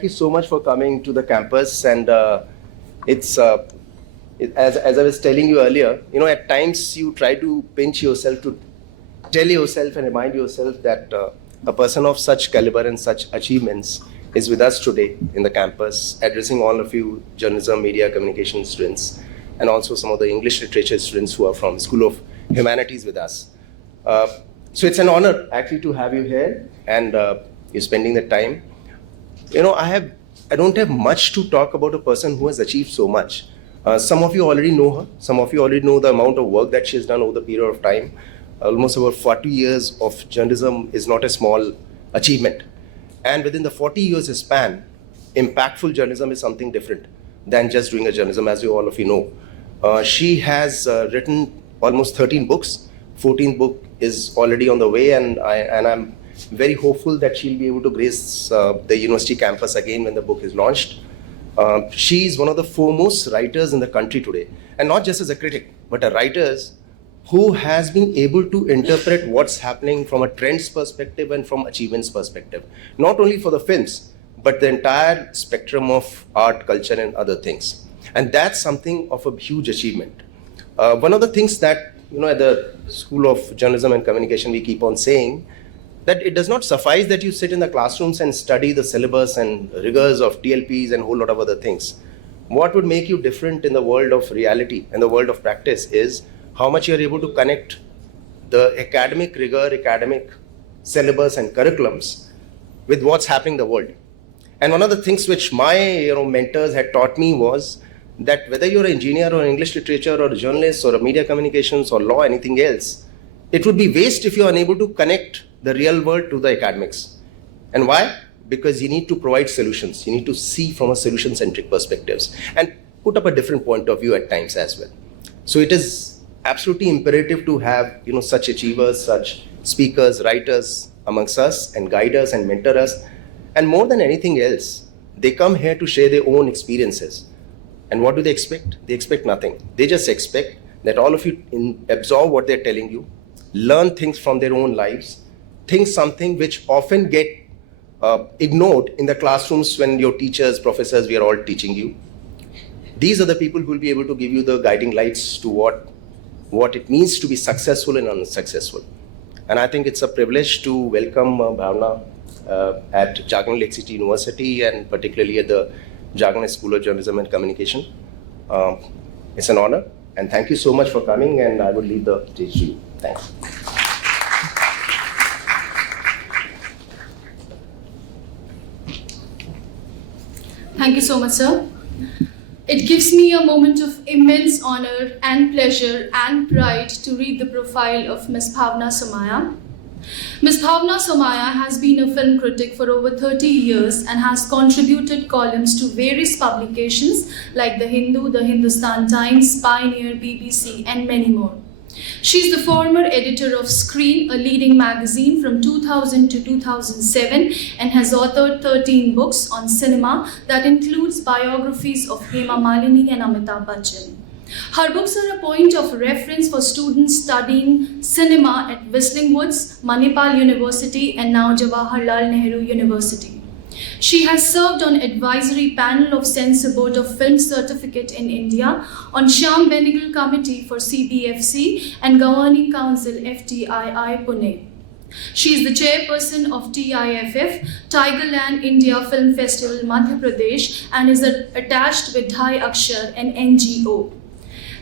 thank you so much for coming to the campus. And as I was telling you earlier, at times you try to pinch yourself to tell yourself and remind yourself that a person of such caliber and such achievements is with us today in the campus, addressing all of you journalism, media, communication students, and also some of the English literature students who are from School of Humanities with us. So it's an honor actually to have you here, and you're spending the time. I don't have much to talk about a person who has achieved so much. Some of you already know her. Some of you already know the amount of work that she has done over the period of time. Almost over 40 years of journalism is not a small achievement. And within the 40 years span, impactful journalism is something different than just doing a journalism, as you all of you know. She has written almost 13 books. 14th book is already on the way, and I'm very hopeful that she'll be able to grace the university campus again when the book is launched. She is one of the foremost writers in the country today, and not just as a critic, but a writer who has been able to interpret what's happening from a trends perspective and from achievements perspective, not only for the films, but the entire spectrum of art, culture, and other things. And that's something of a huge achievement. One of the things that, at the School of Journalism and Communication, we keep on saying that it does not suffice that you sit in the classrooms and study the syllabus and rigors of TLPs and a whole lot of other things. What would make you different in the world of reality and the world of practice is how much you're able to connect the academic rigor, academic syllabus and curriculums with what's happening in the world. And one of the things which my mentors had taught me was that whether you're an engineer or English literature or a journalist or a media communications or law, anything else, it would be waste if you're unable to connect the real world to the academics. And why? Because you need to provide solutions. You need to see from a solution-centric perspectives and put up a different point of view at times as well. So it is absolutely imperative to have such achievers, such speakers, writers amongst us and guide us and mentor us. And more than anything else, they come here to share their own experiences. And what do they expect? They expect nothing. They just expect that all of you absorb what they're telling you, learn things from their own lives, think something which often get ignored in the classrooms when your teachers, professors, we are all teaching you. These are the people who will be able to give you the guiding lights to what it means to be successful and unsuccessful. And I think it's a privilege to welcome Bhavna at Jharkhand Lake City University, and particularly at the Jharkhand School of Journalism and Communication. It's an honor, and thank you so much for coming, and I would leave the stage to you. Thanks. Thank you so much, sir. It gives me a moment of immense honor and pleasure and pride to read the profile of Ms. Bhavna Somaiya. Ms. Bhavna Somaiya has been a film critic for over 30 years and has contributed columns to various publications like The Hindu, The Hindustan Times, Pioneer, BBC, and many more. She is the former editor of Screen, a leading magazine from 2000 to 2007, and has authored 13 books on cinema that includes biographies of Hema Malini and Amitabh Bachchan. Her books are a point of reference for students studying cinema at Whistling Woods, Manipal University, and now Jawaharlal Nehru University. She has served on advisory panel of Censor Board of Film Certificate in India, on Shyam Benegal Committee for CBFC, and Governing Council FTII Pune. She is the chairperson of TIFF, Tigerland India Film Festival Madhya Pradesh, and is attached with Dhai Akshar, an NGO.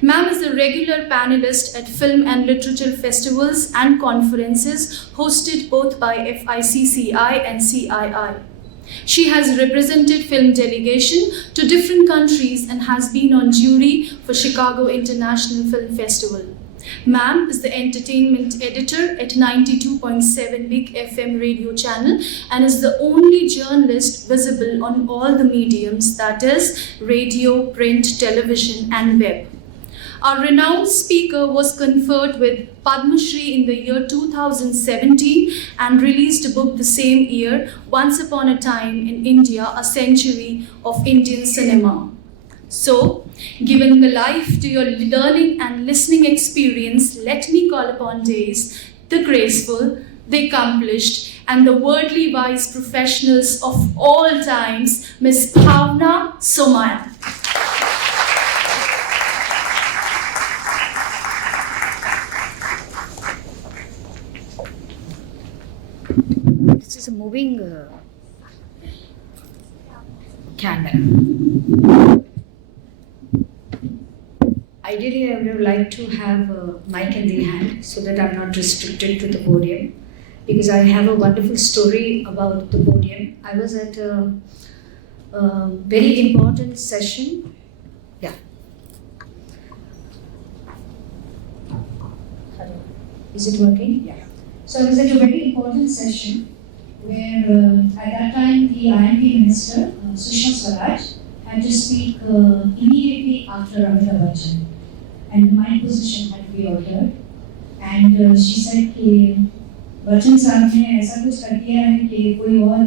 Ma'am is a regular panelist at film and literature festivals and conferences hosted both by FICCI and CII. She has represented film delegation to different countries and has been on jury for Chicago International Film Festival. Ma'am is the entertainment editor at 92.7 Big FM radio channel and is the only journalist visible on all the mediums, that is radio, print, television, and web. Our renowned speaker was conferred with Padma Shri in the year 2017 and released a book the same year, Once Upon a Time in India, A Century of Indian Cinema. So, given the life to your learning and listening experience, let me call upon days the graceful, the accomplished, and the worldly wise professionals of all times, Miss Bhavna Somaya. This is a moving camera. Ideally, I would like to have a mic in the hand so that I'm not restricted to the podium, because I have a wonderful story about the podium. I was at a very important session. Yeah. Hello. Is it working? Yeah. So I was at a very important session where at that time the IMP Minister, Sushma Swaraj, had to speak immediately after Amitabh Bachchan, and my position had to be altered. And she said कि बच्चन साहब ने ऐसा कुछ कर दिया है कि कोई और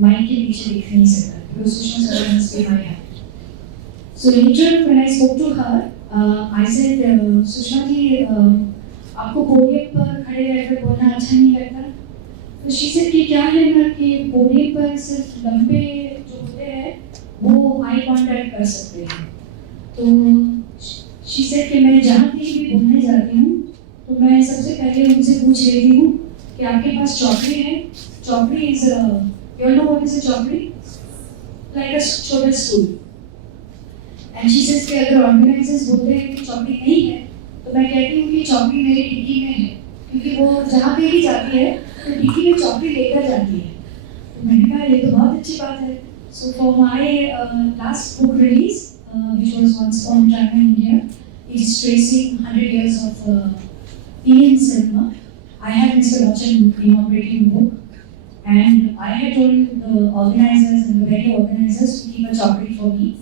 माइक के पीछे दिख नहीं सकता, because Sushma Swaraj must be my hand. So later when I spoke to her, I said, Sushma ji, आपको पोडियम पर खड़े रहकर बोलना अच्छा नहीं लगता? तो she said कि क्या है ना कि पोडियम पर सिर्फ लंबे जो होते हैं वो आई कांटेक्ट कर सकते हैं. तो she said कि मैं जहाँ कहीं भी बोलने जाती हूँ तो मैं सबसे पहले उनसे पूछ लेती हूँ कि आपके पास चौकड़ी है? चौकड़ी is you all know what is a चौकड़ी? Like a छोटा stool. And she says कि अगर ऑर्गेनाइजर्स बोलते हैं कि चौकड़ी नहीं है तो मैं कहती हूँ कि चौकड़ी मेरी डिक्की में है, क्योंकि वो जहाँ पे भी जाती है तो डिक्की में चौकड़ी लेकर जाती है. तो मैंने कहा ये तो बहुत अच्छी बात है. So for my last book release, which was once upon a time in India, is tracing 100 years of Indian cinema. I had Mr. Bachchan inaugurating the book, and I had told the organizers and the venue organizers to keep a chowkiri for me.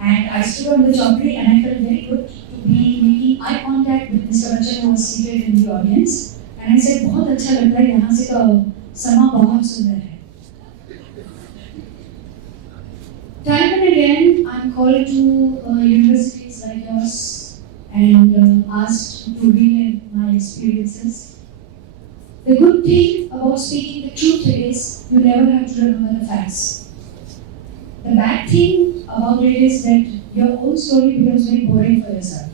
And I stood on the chowkiri and I felt very good to be making eye contact with Mr. Bachchan, who was seated in the audience. And I said, बहुत अच्छा लगता है, यहाँ से का समा बहुत सुंदर है. Time and again, I'm called to universities like yours and asked to relive my experiences. The good thing about speaking the truth is you never have to remember the facts. The bad thing about it is that your own story becomes very boring for yourself.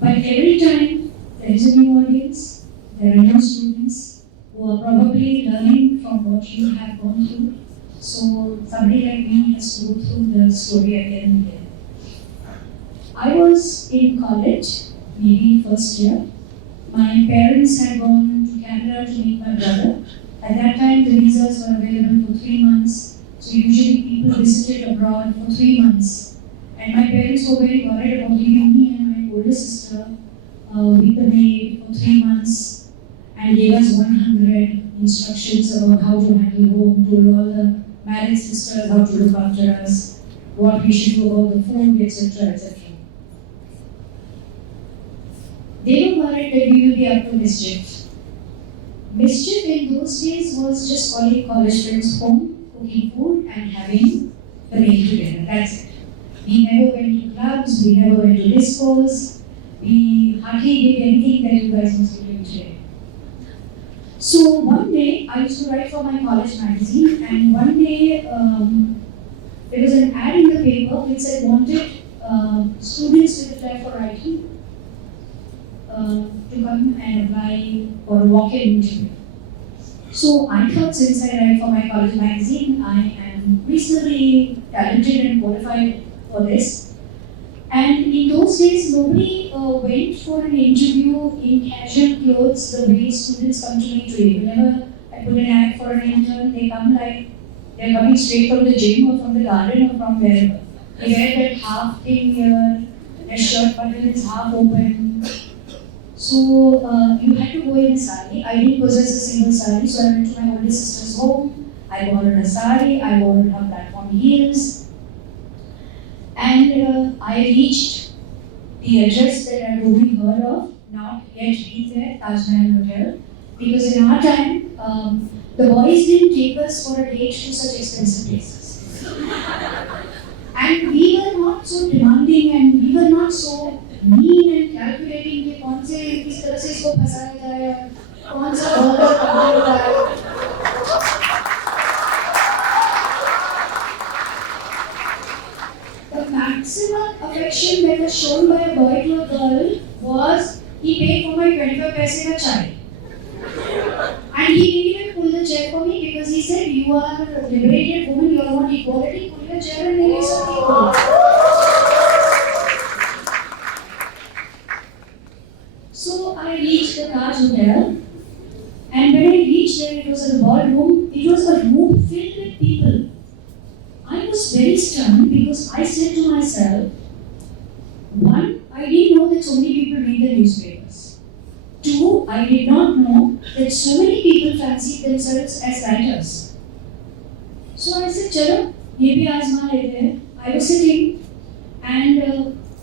But every time there is a new audience, there are new students who are probably learning from what you have gone through. So somebody like me has to go through the story again and again. I was in college, maybe first year. My parents had gone to Canada to meet my brother. At that time, the visas were available for 3 months. So usually people visited abroad for 3 months. And my parents were very worried about leaving me and my older sister with the maid for 3 months, and gave us 100 instructions about how to handle home, told all the married sisters how to look after us, what we should do about the food, etc., etc. They were worried that we will be up to mischief. Mischief in those days was just calling college friends home, cooking food, and having the meal together. That's it. We never went to clubs, we never went to discos, we hardly did anything that you guys must be doing today. So one day, I used to write for my college magazine, and one day there was an ad in the paper which said wanted students with a flair for writing to come and apply for a walk-in interview. So I thought, since I write for my college magazine, I am reasonably talented and qualified for this. And in those days, nobody went for an interview in casual clothes the way students come to me today. Whenever I put an ad for an intern, they come like they're coming straight from the gym or from the garden or from wherever. They wear that half thing here, their shirt button is half open. So you had to go in a sari. I didn't possess a single sari, so I went to my older sister's home. I borrowed a sari, I borrowed her platform heels. And I reached the address that I had only heard of, not yet been there, Taj Mahal Hotel. Because in our time, the boys didn't take us for a date to such expensive places. And we were not so demanding and we were not so mean and calculating कि कौन से किस तरह से इसको फंसाया जाए कौन सा बहुत कमाल हुआ है। The maximum affection that was shown by a boy to a girl was he paid for my 25 paise ka chai. And he didn't even pull the chair for me because he said, you are a liberated woman, you want equality, pull your chair and make yourself equal. So I reached the Taj Hotel, and when I reached there, it was a ballroom, it was a room filled with people. I was very stunned because I said to myself, one, I didn't know that so many people read the newspapers. Two, I did not know that so many people fancied themselves as writers. So I said, chalo, ye bhi aazma lete hain. I was sitting and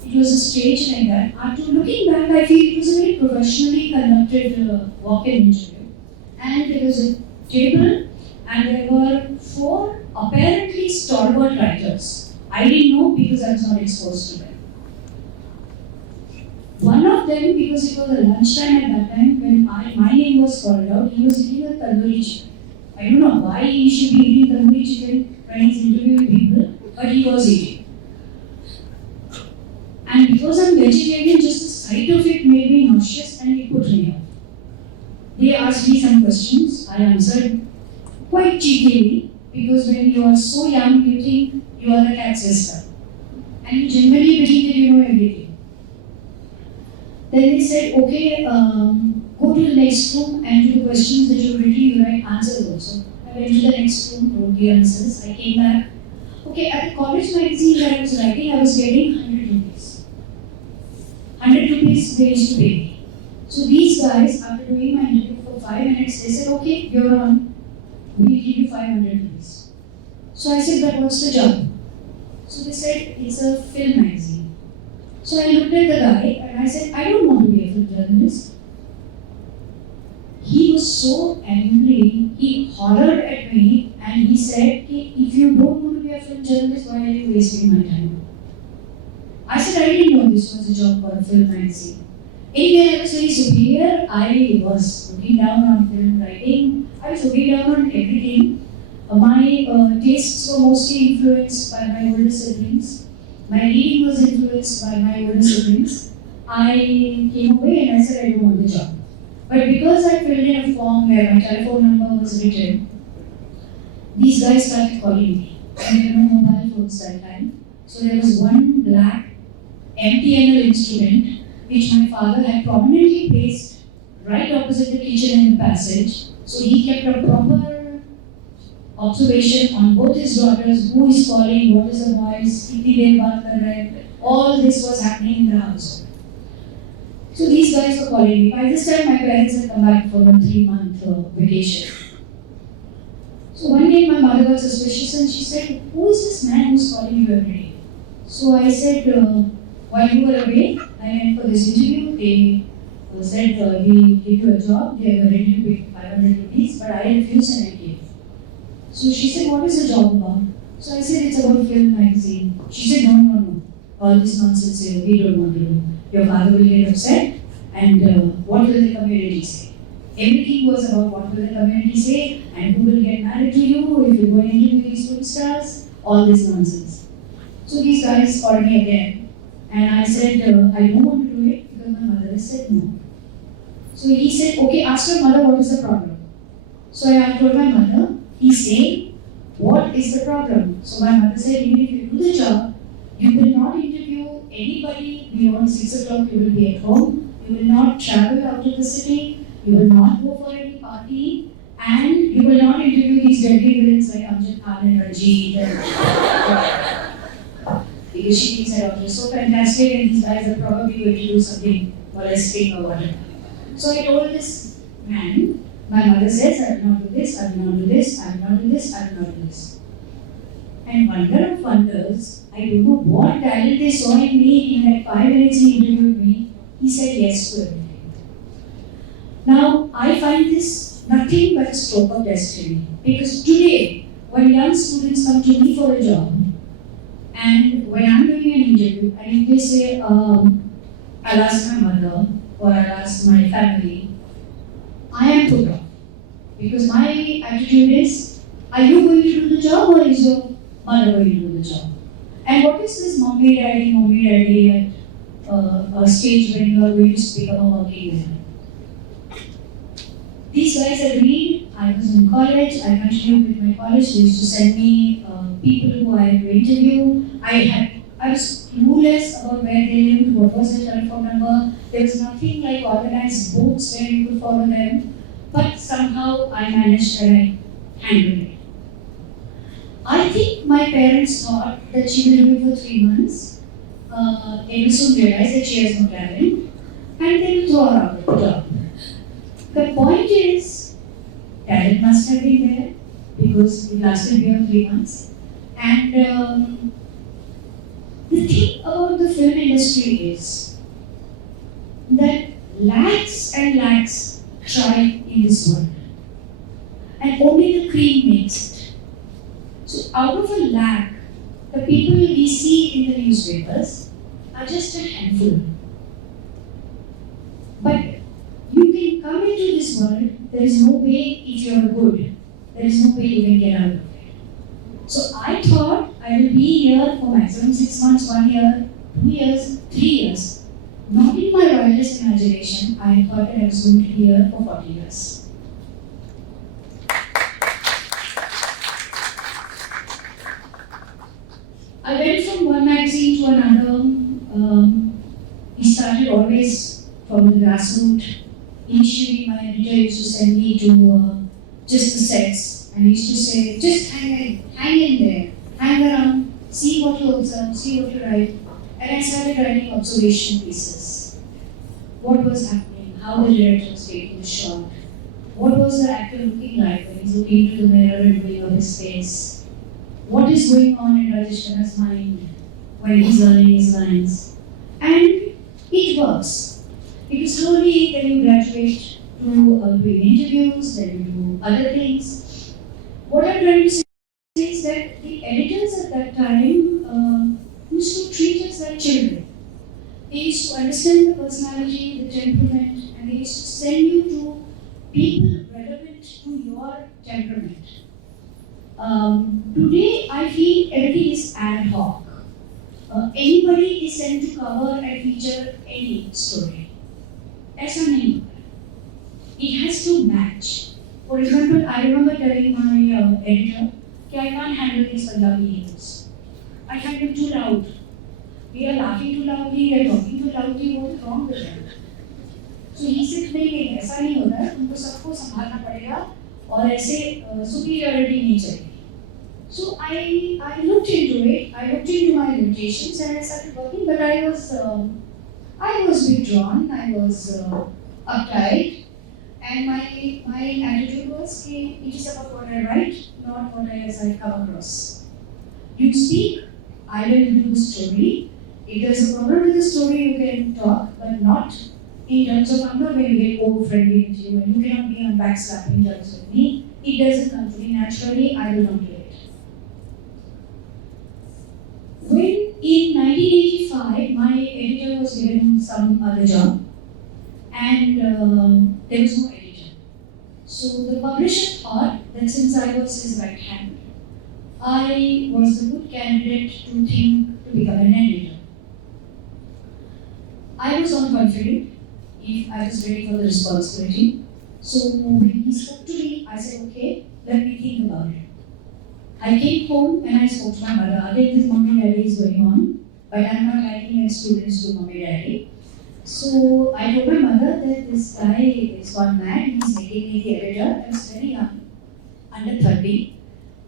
it was a stage like that. After looking back, I feel it was a very professionally conducted walk-in interview. And there was a table and there were 4 apparently stalwart writers. I didn't know because I was not exposed to them. One of them, because it was a lunchtime at that time, when my name was called out, he was eating a tandoori chicken. I don't know why he should be eating tandoori chicken when he's interviewing people, but he was eating. And because I'm vegetarian, just the sight of it made me nauseous and it put me off. They asked me some questions. I answered quite cheekily because when you are so young, you think you are the cat sister. And you generally believe that you know everything. Then they said, okay, go to the next room and to the questions that you've written, you write answers also. I went to the next room, wrote the answers. I came back. Okay, at the college magazine that I was writing, I was getting 100 rupees. 100 rupees they used to pay me. So these guys, after doing my interview for 5 minutes, they said, okay, you're on. We'll give you 500 rupees. So I said, but what's the job? So they said, it's a film magazine. So I looked at the guy and I said, I don't want to be a film journalist. He was so angry, he hollered at me and he said, if you don't want to be a film journalist, why are you wasting my time? I said, I didn't know this was a job for a film magazine. Anyway, I was very superior. I was looking down on film writing. I was looking down on everything. My tastes were mostly influenced by my older siblings. My reading was influenced by my older siblings. I came away and I said I don't want the job. But because I filled in a form where my telephone number was written, these guys started calling me. And there were no mobile phones that time. So there was one black MTNL instrument which my father had prominently placed right opposite the kitchen in the passage. So he kept a proper observation on both his daughters, who is calling, what is the noise, kitni der baat kar rahe. All this was happening in the house. So these guys were calling me. By this time, my parents had come back for a 3-month vacation. So one day, my mother got suspicious and she said, who is this man who's calling you every day? So I said, while you were away, I went for this interview. They said, we'll give you a job. They were ready to pay 500 rupees, but I refused and I gave. So she said, what is the job about? So I said, it's about film magazine. She said, no. All this nonsense here, we don't want to do. Your father will get upset and what will the community say? Everything was about what will the community say and who will get married to you if you go and interview these film stars, all this nonsense. So these guys called me again and I said, I don't want to do it because my mother has said no. So he said, okay, ask your mother what is the problem. So I told my mother, he's saying, what is the problem? So my mother said, even if you do the job, you will not interview anybody beyond 6 o'clock, you will be at home, you will not travel out of the city, you will not go for any party, and you will not interview these deadly villains like Amjad Khan and Ranjit because she thinks that they're so fantastic and these guys are probably going to do something molesting or whatever. So I told this man, my mother says, I will not do this, I will not do this, I will not do this, I will not do this. And wonder of wonders, I don't know what talent they saw in me. In that 5 minutes he interviewed me, he said yes to everything. Now, I find this nothing but a stroke of destiny. Because today, when young students come to me for a job, and when I'm doing an interview, and if they say, I'll ask my mother, or I'll ask my family, I am put off. Because my attitude is, are you going to do the job or is your mother going to do the job? And what is this mommy daddy at a stage when you are going to become a working woman? These guys agreed. I was in college. I continued with my college. They used to send me people who I had to interview. I was clueless about where they lived, what was their telephone number. There was nothing like organized boats where you could follow them. But somehow I managed and I handled it. I think my parents thought that she will do it for 3 months. They will soon realize that she has no talent and they will throw her out of the job. The point is, talent must have been there because it lasted beyond 3 months. And the thing about the film industry is that lakhs and lakhs try in this world, and only the cream makes it. So, out of a lakh, the people we see in the newspapers are just a handful. But you can come into this world, there is no way if you are good, there is no way you can get out of it. So, I thought I will be here for maximum 6 months, 1 year, 2 years, 3 years. Not in my wildest imagination, I thought that I was going to be here for 40 years. I went from one magazine to another. We started always from the grassroots. Initially, my editor used to send me to just the sets, and he used to say, just hang in there, hang around, see what you observe, see what you write. And I started writing observation pieces. What was happening? How the director was taking the shot? What was the actor looking like when he's looking into the mirror and doing up his face? What is going on in Rajesh Khanna's mind when he's learning his lines? And it works. Because slowly then you graduate to doing interviews, then you do other things. What I'm trying to say is that the editors at that time used to treat us like children. They used to understand the personality, the temperament, and they used to send you to people relevant to your temperament. Today, I feel everything is ad hoc. Anybody is sent to cover and feature any story. That's not any. It has to match. For example, I remember telling my editor, I can't handle these Punjabi heroes. I find them too loud. We are laughing too loudly, we are talking too loudly, what is wrong with them? So he said, नहीं ऐसा नहीं होता है, तुमको सबको संभालना पड़ेगा और ऐसे superiority नहीं चाहिए. So I looked into it, I looked into my limitations and I started working, but I was withdrawn, I was uptight, and my attitude was, it is about what I write, not what I come across. You speak, I will do the story. If there's a problem with the story, you can talk, but not in terms of I'm not going to get over-friendly with you, and you cannot be on backslapping terms with me. It doesn't come to me naturally, I will not do it. When in 1985, my editor was given some other job, and there was no editor. So the publisher thought that since I was his right hand, I was a good candidate to become an editor. I was unconfident if I was ready for the responsibility. So when he spoke to me, I said, okay, let me think about it. I came home and I spoke to my mother. Again, this mommy daddy is going on, but I'm not liking when students do mommy daddy. So I told my mother that this guy is gone mad, he's making me the editor. I was very young, under 30.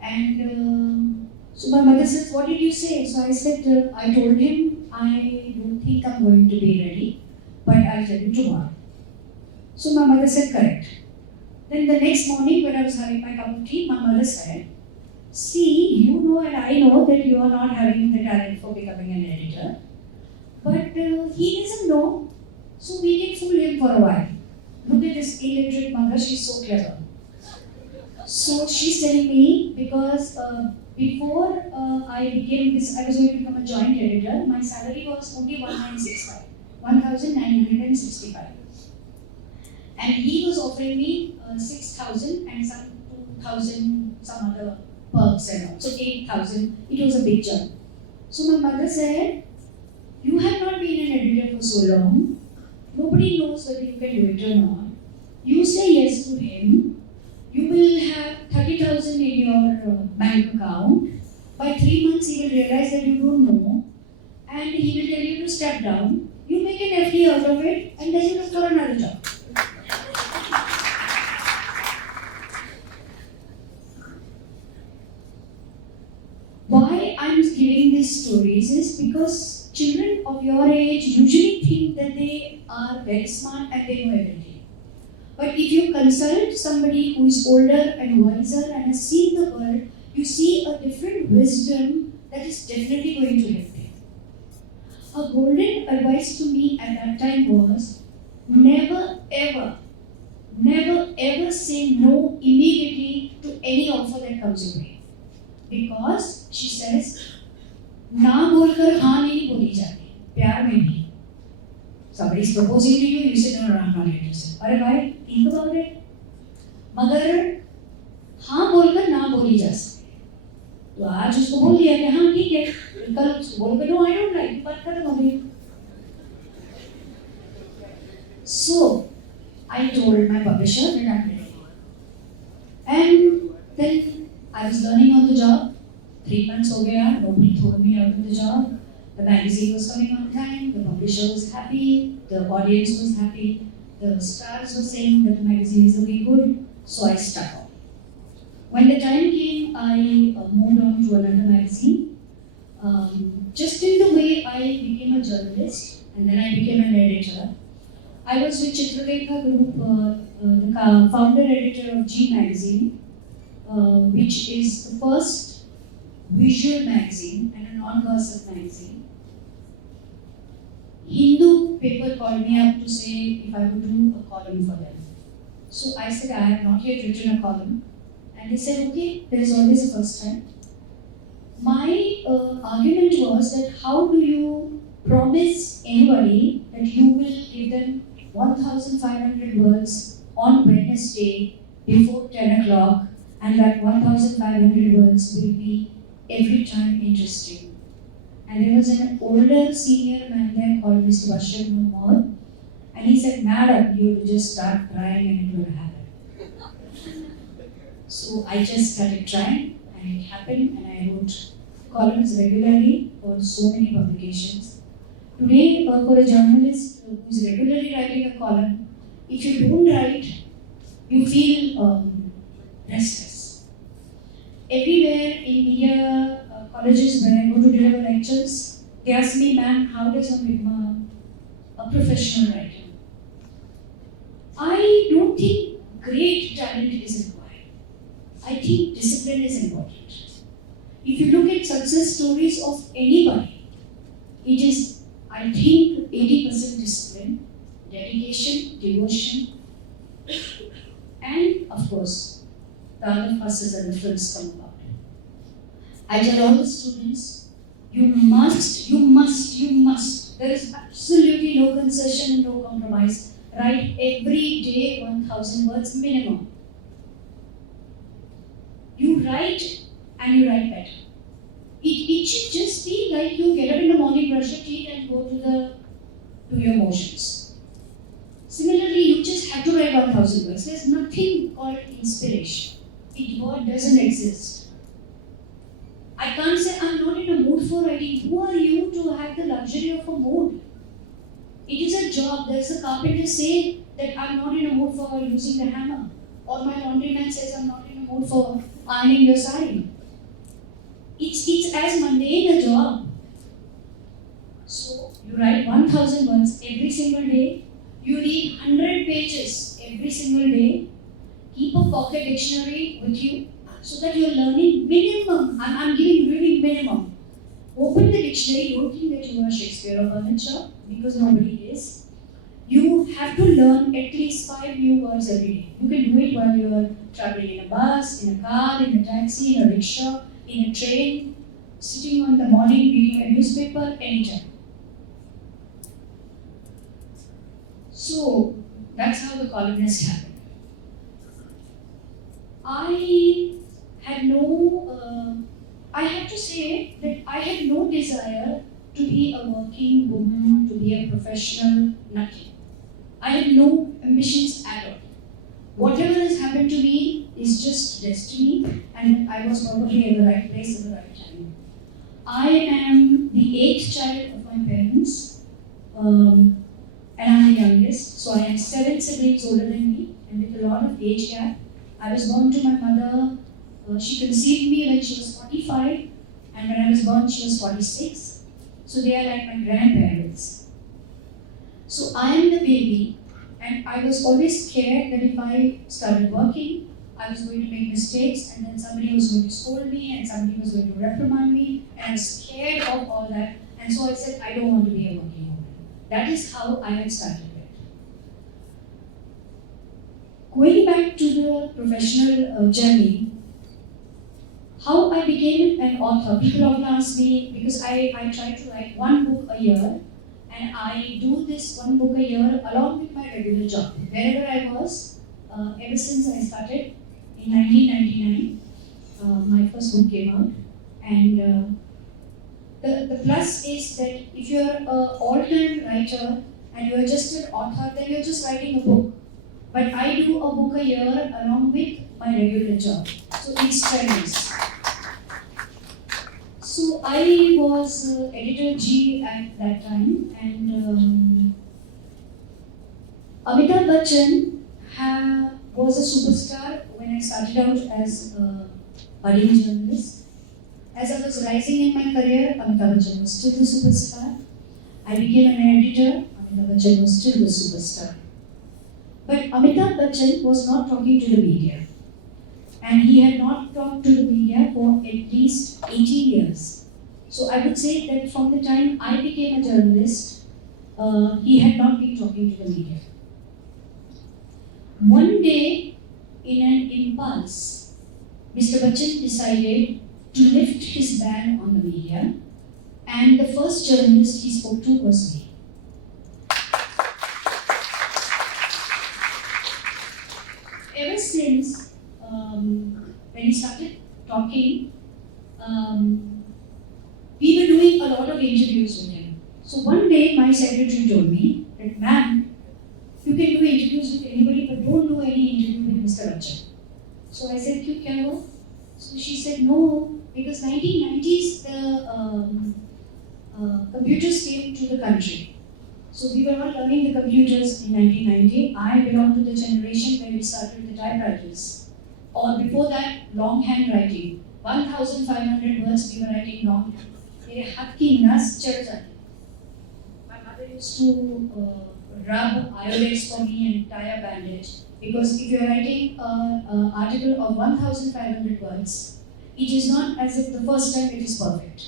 And so my mother said, what did you say? So I said, I told him, I don't think I'm going to be ready, but I'll tell you tomorrow. So my mother said, correct. Then the next morning when I was having my cup of tea, my mother said, see, you know and I know that you are not having the talent for becoming an editor, but he doesn't know, so we can fool him for a while. Look at this illiterate mother, she's so clever. So she's telling me, because before I became this, I was going to become a joint editor, my salary was only 1965. and he was offering me 6,000 and some 2,000 some other perks and all. So 8,000. It was a big jump. So my mother said, "You have not been an editor for so long. Nobody knows whether you can do it or not. You say yes to him. You will have 30,000 in your bank account. By 3 months, he will realize that you don't know, and he will tell you to step down. You make an FD out of it, and then you look for another job." Why I'm giving these stories is because children of your age usually think that they are very smart and they know everything. But if you consult somebody who is older and wiser and has seen the world, you see a different wisdom that is definitely going to help you. A golden advice to me at that time was never ever say no immediately to any offer that comes your way. Because she says, ना बोलकर हाँ नहीं बोली जाती, प्यार में भी. Somebody is proposing to you, you say no, I'm not interested. अरे भाई, think about it. मगर हाँ बोलकर ना बोली जा सकती. तो आज उसको बोल दिया कि हाँ ठीक है, कल उसको बोलकर no, I don't like, बात खत्म हो गई. So I told my publisher that I'm ready. And then I was learning on the job. 3 months ho gaya, nobody told me out of the job. The magazine was coming on time, the publisher was happy, the audience was happy, the stars were saying that the magazine is looking good, so I stuck on. When the time came, I moved on to another magazine. Just in the way I became a journalist and then I became an editor. I was with Chitralekha Group, the founder editor of G Magazine, which is the first visual magazine and a non-gossip magazine. Hindu paper called me up to say if I would do a column for them. So I said I have not yet written a column, and they said okay, there is always a first time. My argument was that how do you promise anybody that you will give them 1,500 words on Wednesday before 10 o'clock, and that 1,500 words will be every time interesting. And there was an older senior man there called Mr. Vashram no more, and he said, "Madam, you will just start trying and it will happen." So I just started trying and it happened, and I wrote columns regularly for so many publications. Today, for a journalist who is regularly writing a column, if you don't write, you feel restless. Everywhere in media colleges when I go to deliver lectures, they ask me, "Ma'am, how does one become a professional writer?" I don't think great talent is required. I think discipline is important. If you look at success stories of anybody, it is, I think, 80% discipline, dedication, devotion, and of course, the other fusses and the frills come about. I tell all the students, you must, there is absolutely no concession and no compromise. Write every day 1,000 words minimum. You write and you write better. It should just be like you get up in the morning, brush your teeth and go to your motions. Similarly, you just have to write 1,000 words. There's nothing called inspiration. It doesn't exist. I can't say I'm not in a mood for writing. Who are you to have the luxury of a mood? It is a job. There's a carpenter say that I'm not in a mood for using the hammer. Or my laundryman says I'm not in a mood for ironing your sari. It's as mundane a job. So you write 1,000 words every single day. You read 100 pages every single day. Keep a pocket dictionary with you so that you're learning minimum. I'm giving really minimum. Open the dictionary. Don't think that you are Shakespeare or Bernard Shaw, because nobody is. You have to learn at least 5 new words every day. You can do it while you are traveling in a bus, in a car, in a taxi, in a rickshaw, in a train, sitting on the morning reading a newspaper, anytime. So, That's how the columnist happened. I have to say that I had no desire to be a working woman, to be a professional, nothing. I had no ambitions at all. Whatever has happened to me is just destiny, and I was probably in the right place at the right time. I am the eighth child of my parents, and I'm the youngest, so I am 7 siblings older than me, and with a lot of age gap. I was born to my mother. She conceived me when she was 45, and when I was born, she was 46. So they are like my grandparents. So I am the baby, and I was always scared that if I started working, I was going to make mistakes, and then somebody was going to scold me, and somebody was going to reprimand me, and I was scared of all that. And so I said, I don't want to be a working woman. That is how I had started it. Going back to the professional journey, how I became an author, people often ask me, because I try to write one book a year, and I do this one book a year along with my regular job. Wherever I was, ever since I started in 1999, my first book came out. And the plus is that if you're an all-time writer and you're just an author, then you're just writing a book. But I do a book a year along with my regular job. So it's tremendous. So I was editor G at that time, and Amitabh Bachchan was a superstar when I started out as a budding journalist. As I was rising in my career, Amitabh Bachchan was still the superstar. I became an editor, Amitabh Bachchan was still the superstar. But Amitabh Bachchan was not talking to the media. And he had not talked to the media for at least 18 years. So I would say that from the time I became a journalist, he had not been talking to the media. One day, in an impulse, Mr. Bachchan decided to lift his ban on the media, and the first journalist he spoke to was me. Ever since, when he started talking, we were doing a lot of interviews with him. So one day my secretary told me that, ma'am, you can do interviews with anybody, but don't do any interview with Mr. Bachchan. So I said, "Kyun kya ho?" So she said, no, because 1990s the computers came to the country. So we were not learning the computers in 1990. I belong to the generation where we started the typewriters. Or before that, longhand writing. 1,500 words we were writing longhand. मेरे हाथ की नस चढ़ जाती. My mother used to rub Iodex for me and tie a bandage, because if you are writing an article of 1,500 words, it is not as if the first time it is perfect.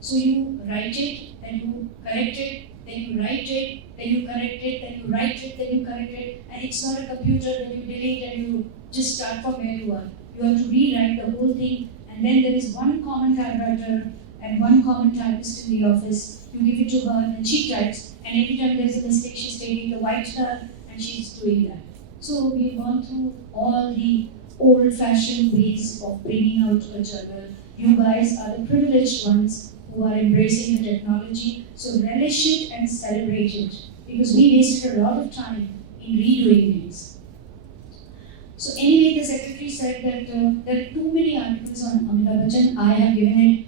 So you write it, then you correct it, then you write it, then you correct it, then you write it, then you correct it, and it's not a computer that you delete and you just start from where you are. You have to rewrite the whole thing, and then there is one common typewriter and one common typist in the office. You give it to her and she types, and every time there's a mistake, she's taking the whitener and she's doing that. So we've gone through all the old-fashioned ways of bringing out a journal. You guys are the privileged ones who are embracing the technology, so relish it and celebrate it, because we wasted a lot of time in redoing things. So anyway, the secretary said that there are too many articles on Amitabh Bachchan. I have given it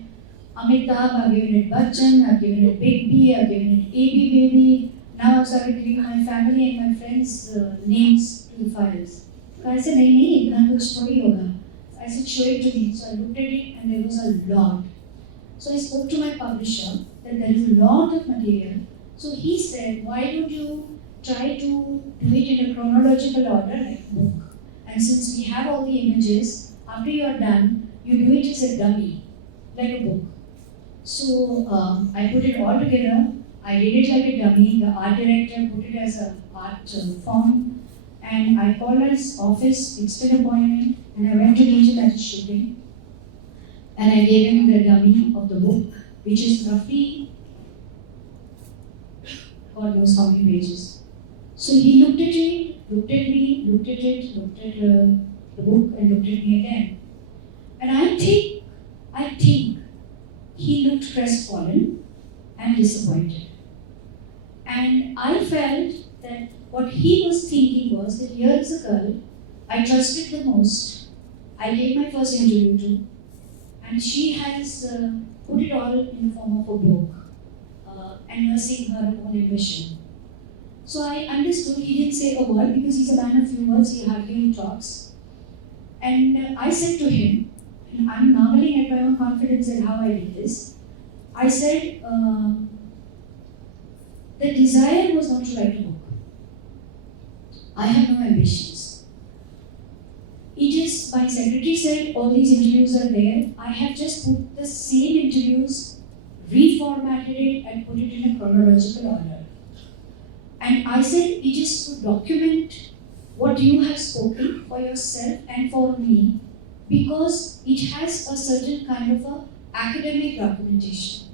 Amitabh, I've given it Bachchan, I've given it Big B, I've given it AB Baby. Now I've started giving my family and my friends names to the files. So I said, nahi, itna kuch thodi hoga. I said, show it to me. So I looked at it and there was a lot. So I spoke to my publisher that there is a lot of material. So he said, why don't you try to do it in a chronological order like a book? And since we have all the images, after you are done, you do it as a dummy, like a book. So I put it all together. I did it like a dummy. The art director put it as an art form. And I called his office, fixed an appointment, and I went to meet him at his shooting. And I gave him the dummy of the book, which is roughly, God knows how many pages. So he looked at it, looked at me, looked at it, looked at the book and looked at me again. And I think he looked crestfallen and disappointed. And I felt that what he was thinking was that here is a girl I trusted the most, I gave my first interview to, and she has put it all in the form of a book and nursing her own ambition. So I understood he didn't say a word because he's a man of few words, he hardly talks. And I said to him, and I'm marveling at my own confidence and how I did this, I said, the desire was not to write a book. I have no ambitions. It is, my secretary said, all these interviews are there. I have just put the same interviews, reformatted it and put it in a chronological order. And I said, it is to document what you have spoken for yourself and for me, because it has a certain kind of a academic documentation.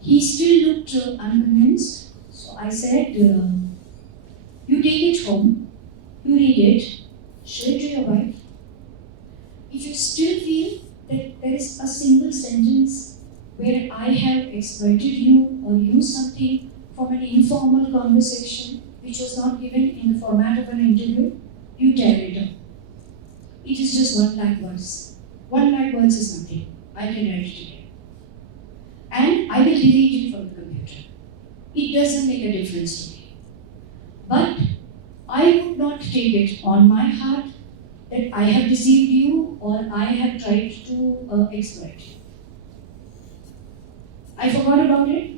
He still looked unconvinced, so I said, you take it home, you read it, show it to your wife. If you still feel that there is a single sentence where I have exploited you or used something from an informal conversation which was not given in the format of an interview, you tear it up. It is just 1 lakh words. 1 lakh words is nothing. I can write it today. And I will delete it from the computer. It doesn't make a difference to me. But I would not take it on my heart that I have deceived you or I have tried to exploit you. I forgot about it.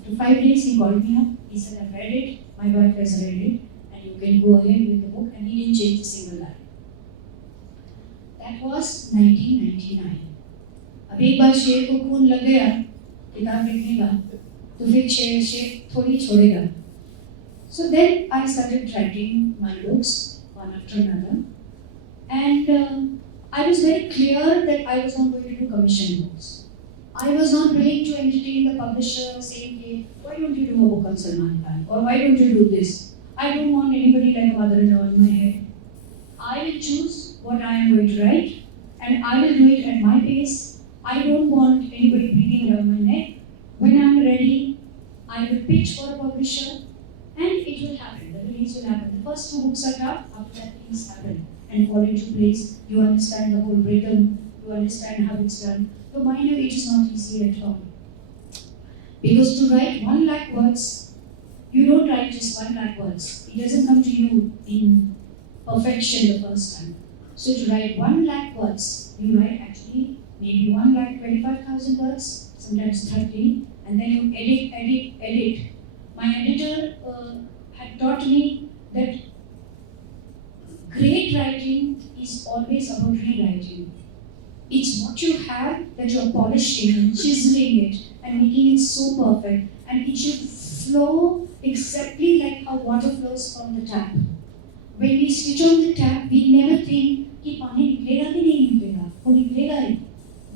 After 5 days, he called me up. He said, I've read it, my wife has read it, and you can go ahead with the book. And he didn't change a single line. That was 1999. अब एक बार शेर को खून लग गया किताब लिखने का, तो फिर शेर थोड़ी छोड़ेगा. So then I started writing my books one after another, and I was very clear that I was not going to do commission books. I was not willing to entertain the publisher saying, why don't you do a book on Salman Khan? Or why don't you do this? I don't want anybody like a mother-in-law in my head. I will choose what I am going to write, and I will do it at my pace. I don't want anybody breathing around my neck. When I am ready, I will pitch for a publisher, and it will happen. The release will happen. The first 2 books are out, after that things happen and fall into place. You understand the whole rhythm, you understand how it's done. So mind you, it is not easy at all. Because to write 1 lakh words, you don't write just 1 lakh words. It doesn't come to you in perfection the first time. So to write 1 lakh words, you write actually maybe 1,25,000 words, sometimes 30, and then you edit. My editor had taught me that great writing is always about rewriting. It's what you have that you're polishing, chiseling it, and making it so perfect. And it should flow exactly like how water flows from the tap. When we switch on the tap, we never think कि पानी निकलेगा कि नहीं निकलेगा. वो निकलेगा ही.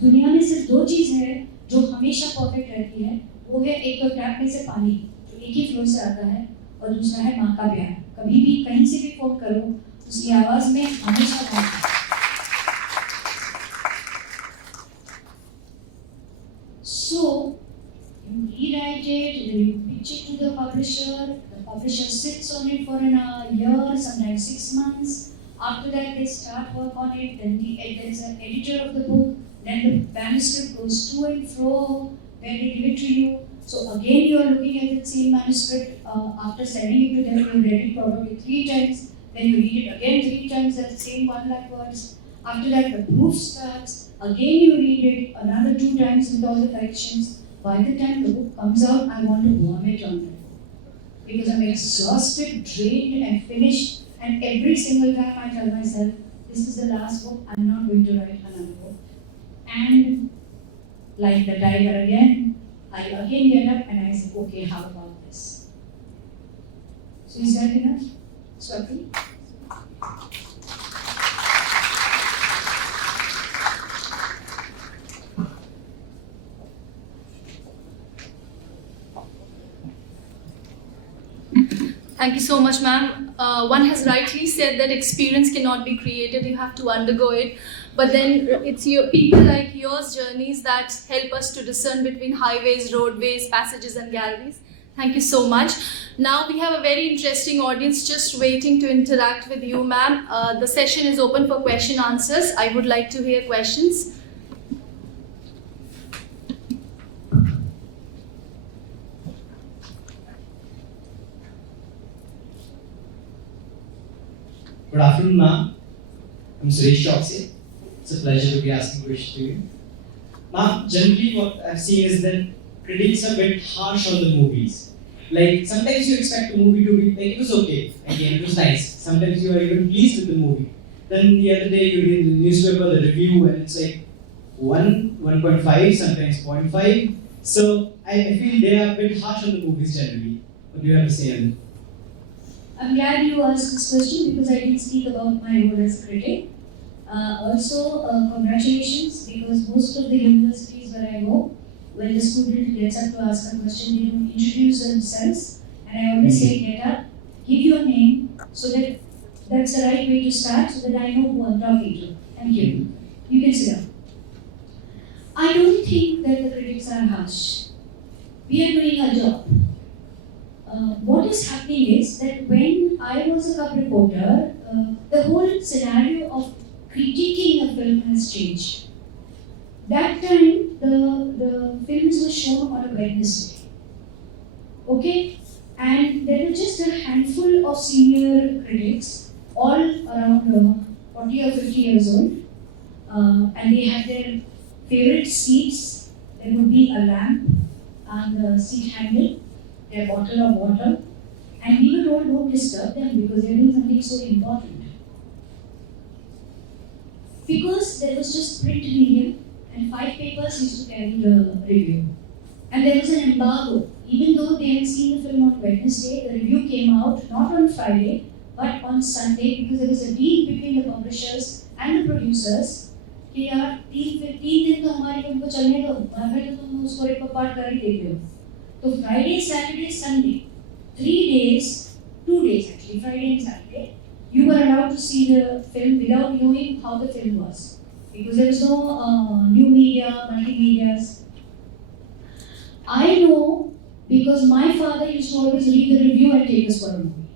दुनिया में सिर्फ 2 चीज़ है जो हमेशा परफेक्ट रहती है. वो है एक तो टैप में से पानी जो एक ही फ्लो से आता है, और दूसरा है माँ का प्यार. कभी भी कहीं से भी फोन करो, उसकी आवाज़ में हमेशा माँ. So, you rewrite it, then you pitch it to the publisher sits on it for a year, sometimes 6 months. After that, they start work on it, then there is an editor of the book, then the manuscript goes to and fro, then they give it to you. So again, you are looking at the same manuscript, after sending it to them, you read it probably 3 times, then you read it again 3 times, that's the same 1 lakh words. After that, the proof starts. Again, you read it another 2 times with all the corrections. By the time the book comes out, I want to vomit on it. Because I'm exhausted, drained, and finished. And every single time I tell myself, this is the last book, I'm not going to write another book. And like the tiger again, I again get up and I say, okay, how about this? So is that enough? Swati? Thank you so much, ma'am. One has rightly said that experience cannot be created, you have to undergo it. But then it's your people like yours journeys that help us to discern between highways, roadways, passages, and galleries. Thank you so much. Now we have a very interesting audience just waiting to interact with you, ma'am. The session is open for question answers. I would like to hear questions. Good afternoon, ma'am. I'm Suresh Choksey. It's a pleasure to be asking questions to you. Ma'am, generally what I've seen is that critics are a bit harsh on the movies. Like, sometimes you expect a movie to be, like, it was okay, again, it was nice. Sometimes you are even pleased with the movie. Then the other day you read in the newspaper the review and it's like 1, 1.5, sometimes 0.5. So I feel they are a bit harsh on the movies generally. What do you have to say on that? I'm glad you asked this question because I did speak about my role as a critic. Also, congratulations, because most of the universities where I go, when the student gets up to ask a question, they don't introduce themselves. And I always say, get up, give your name, so that that's the right way to start, so that I know who I'm talking to. Thank you. You can sit down. I don't think that the critics are harsh. We are doing our job. What is happening is that when I was a cub reporter, the whole scenario of critiquing a film has changed. That time, the films were shown on a Wednesday. Okay? And there were just a handful of senior critics, all around 40 or 50 years old. And they had their favorite seats. There would be a lamp and the seat handle, their bottle of water. And we were told, don't disturb them because they're doing something so important. Because there was just print medium and 5 papers used to carry the review. And there was an embargo. Even though they had seen the film on Wednesday, the review came out not on Friday, but on Sunday, because there was a deal between the publishers and the producers कि यार 3 दिन तो हमारी film को चलने दो, बाद में तो तुम उसको रिपोर्ट कर ही देते हो. तो Friday, Saturday, Sunday, 3 days, 2 days actually, Friday and Saturday, you were allowed to see the film without knowing how the film was. Because there was no new media, multimedias. I know because my father used to always read the review and take us for a movie.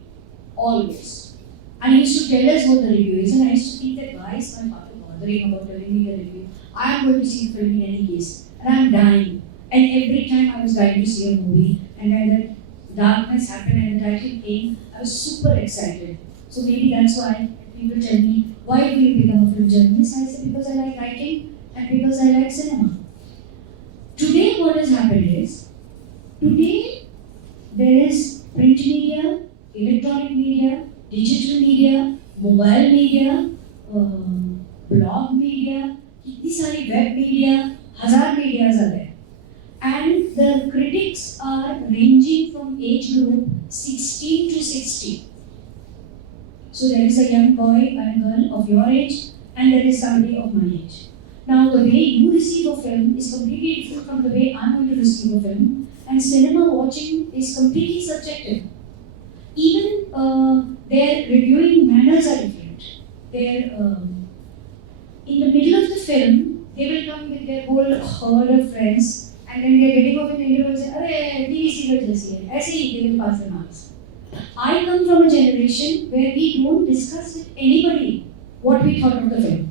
Always. And he used to tell us what the review is, and I used to think that why is my father bothering about telling me the review? I am going to see the film in any case, and I am dying. And every time I was dying to see a movie, and when the darkness happened and the title came, I was super excited. So maybe that's why people tell me, why do you become a film journalist? I say because I like writing and because I like cinema. Today what has happened is, today there is print media, electronic media, digital media, mobile media, blog media, kitni sari web media, 1000 medias are there. And the critics are ranging from age group 16 to 60. So there is a young boy and girl of your age, and there is somebody of my age. Now the way you receive a film is completely different from the way I'm going to receive a film, and cinema watching is completely subjective. Even their reviewing manners are different. In the middle of the film, they will come with their whole herd of friends, and then they're getting off in the interval and say, "Arey, TV serial jaisi hai." Aise hi they will pass the marks. I come from a generation where we don't discuss with anybody what we thought of the film.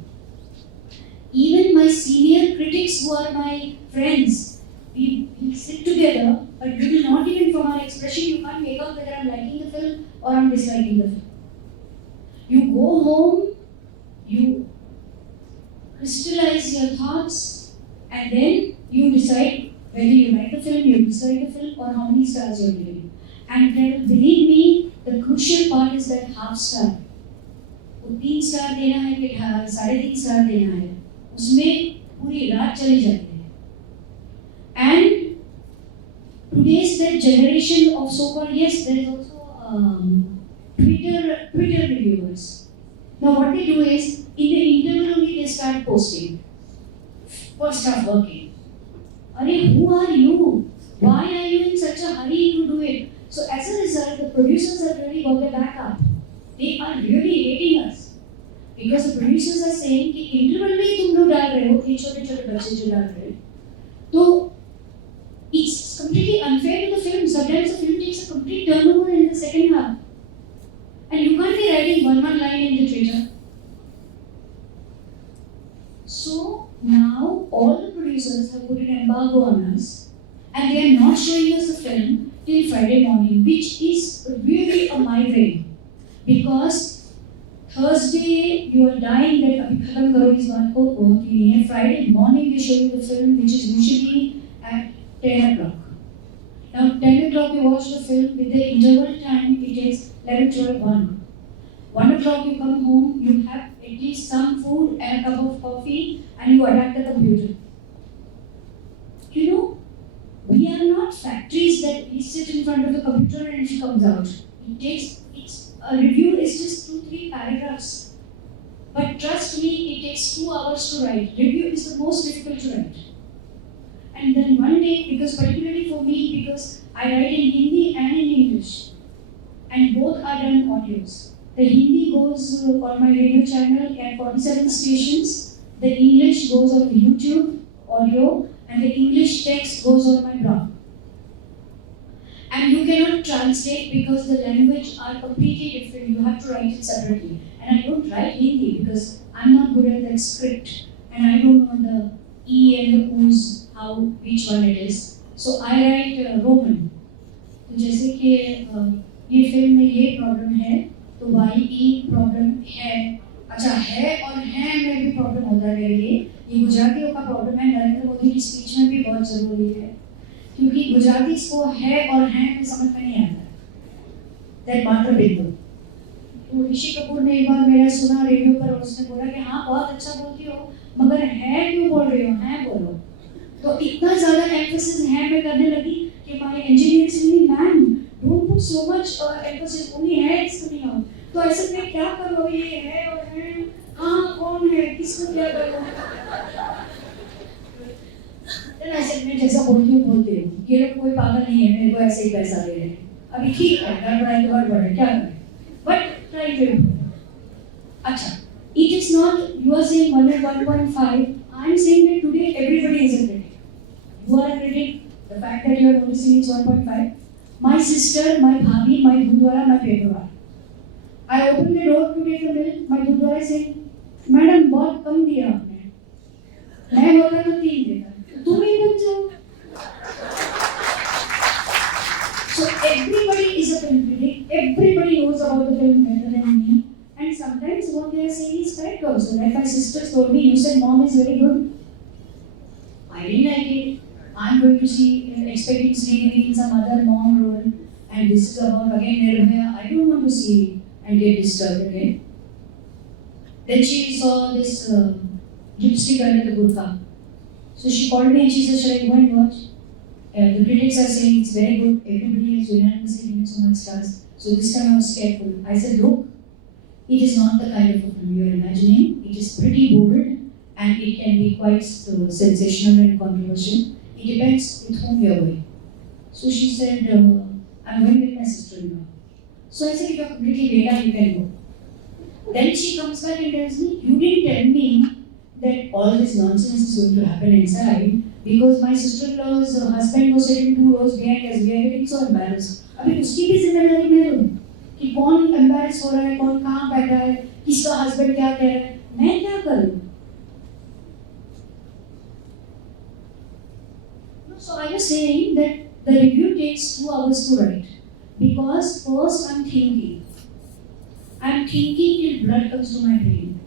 Even my senior critics who are my friends, we sit together, but we will not even from our expression, you can't make out whether I'm liking the film or I'm disliking the film. You go home, you crystallize your thoughts, and then you decide whether you like the film, you dislike the film, or how many stars you're giving. And then, believe me, the crucial part is that half star. वो 3 star देना है कि 3.5 star देना है, उसमें पूरी रात चली जाती है. And today's that generation of so-called, yes, there is also Twitter reviewers. Now what they do is, in the interval only they start posting. First start working. Arey, who are you? Why are you in such a hurry to do it? So as a result, the producers have really got their back up. They are really hating us. Because the producers are saying कि interval में ही तुम लोग डाल रहे हो, ये छोटे छोटे बच्चे जो डाल रहे हैं, तो it's completely unfair to the film. Sometimes the film takes a complete turnover in the second half, and you can't be writing one line in the trailer. So now all the producers have put an embargo on us, and they are not showing us the film till Friday morning, which is really a migraine because Thursday you are dying that अभी खत्म करो इस बात को बहुत ही नहीं है. Friday morning they show you the film which is usually at 10 o'clock. Now 10 o'clock you watch the film with the interval time it takes 11, 12, 1. 1 o'clock you come home, you have at least some food and a cup of coffee and you attack the computer. You know, we are not factories that we sit in front of the computer and it comes out. A review is just 2-3 paragraphs. But trust me, it takes 2 hours to write. Review is the most difficult to write. And then one day, because particularly for me, because I write in Hindi and in English, and both are done audios. The Hindi goes on my radio channel at 47 stations. The English goes on YouTube audio, and the English text goes on my blog. And you cannot translate because the language are completely different. You have to write it separately. And I don't write Hindi because I'm not good at that script, and I don't know the E and the U's which one it is. So I write Roman. तो जैसे कि ये film में ये problem है, तो YE problem है. अच्छा है और है में भी प्रॉब्लम होता है ये गुजरातियों का प्रॉब्लम है. नरेंद्र मोदी की स्पीच में भी बहुत जरूरी है क्योंकि गुजराती इसको है और है में समझ में नहीं आता. दैट मात्र बिंदु. तो ऋषि कपूर ने एक बार मेरा सुना रेडियो पर, उसने बोला कि हाँ बहुत अच्छा बोलती हो मगर है क्यों बोल रही हो, है बोलो. तो इतना ज़्यादा एम्फेसिस है में करने लगी कि माय इंजीनियर से भी ma'am don't put so much emphasis only है इट्स कमिंग आउट. तो ऐसे में क्या करो, ये है और है, हाँ कौन है, किसको क्या करो. ऐसे में जैसा बोलती हूँ ये लोग कोई पागल नहीं है, मेरे को ऐसे ही पैसा दे रहे हैं. अभी ठीक है गड़बड़ाई तो गड़बड़ क्या करें, बट ट्राई टू. अच्छा, it is not you are saying 1.5. I am saying that today everybody is a critic. You are a critic. The fact that you are noticing it's 1.5. My sister, my bhabi, my dudwara, my paperwar. I opened the door to take the milk. My dudwara is saying, madam बहुत कम दिया आपने. मैं बोला तो 3 देता. तुम ही बन जाओ. So everybody is a film critic. Everybody knows about the film better than me. And sometimes what they are saying is correct also. Like my sister told me, you said mom is very good. I didn't like it. I'm going to see, expecting Sridevi in some other mom role. And this is about again Nirbhaya. I don't want to see and get disturbed again. Then she saw this lipstick under the burqa. So she called me and she said, shall I go and watch? The critics are saying it's very good. Everybody has unanimously given so much stars. So this time I was careful. I said, look, it is not the kind of a film you are imagining. It is pretty bold and it can be quite sensational and controversial. It depends with whom you are going. So she said, I'm going with my sister-in-law. So I said, if you are completely made, you can go. Then she comes back and tells me, you didn't tell me that all this nonsense is going to happen inside because my sister-in-law's husband was sitting 2 rows behind us. We are getting so embarrassed. अभी उसकी भी जिम्मेदारी मैं लूँ कि कौन embarrassed हो रहा है, कौन कहाँ बैठा है, किसका husband क्या कह रहा है, मैं क्या करूँ? So I was saying that the review takes 2 hours to write because first I'm thinking till blood comes to my brain.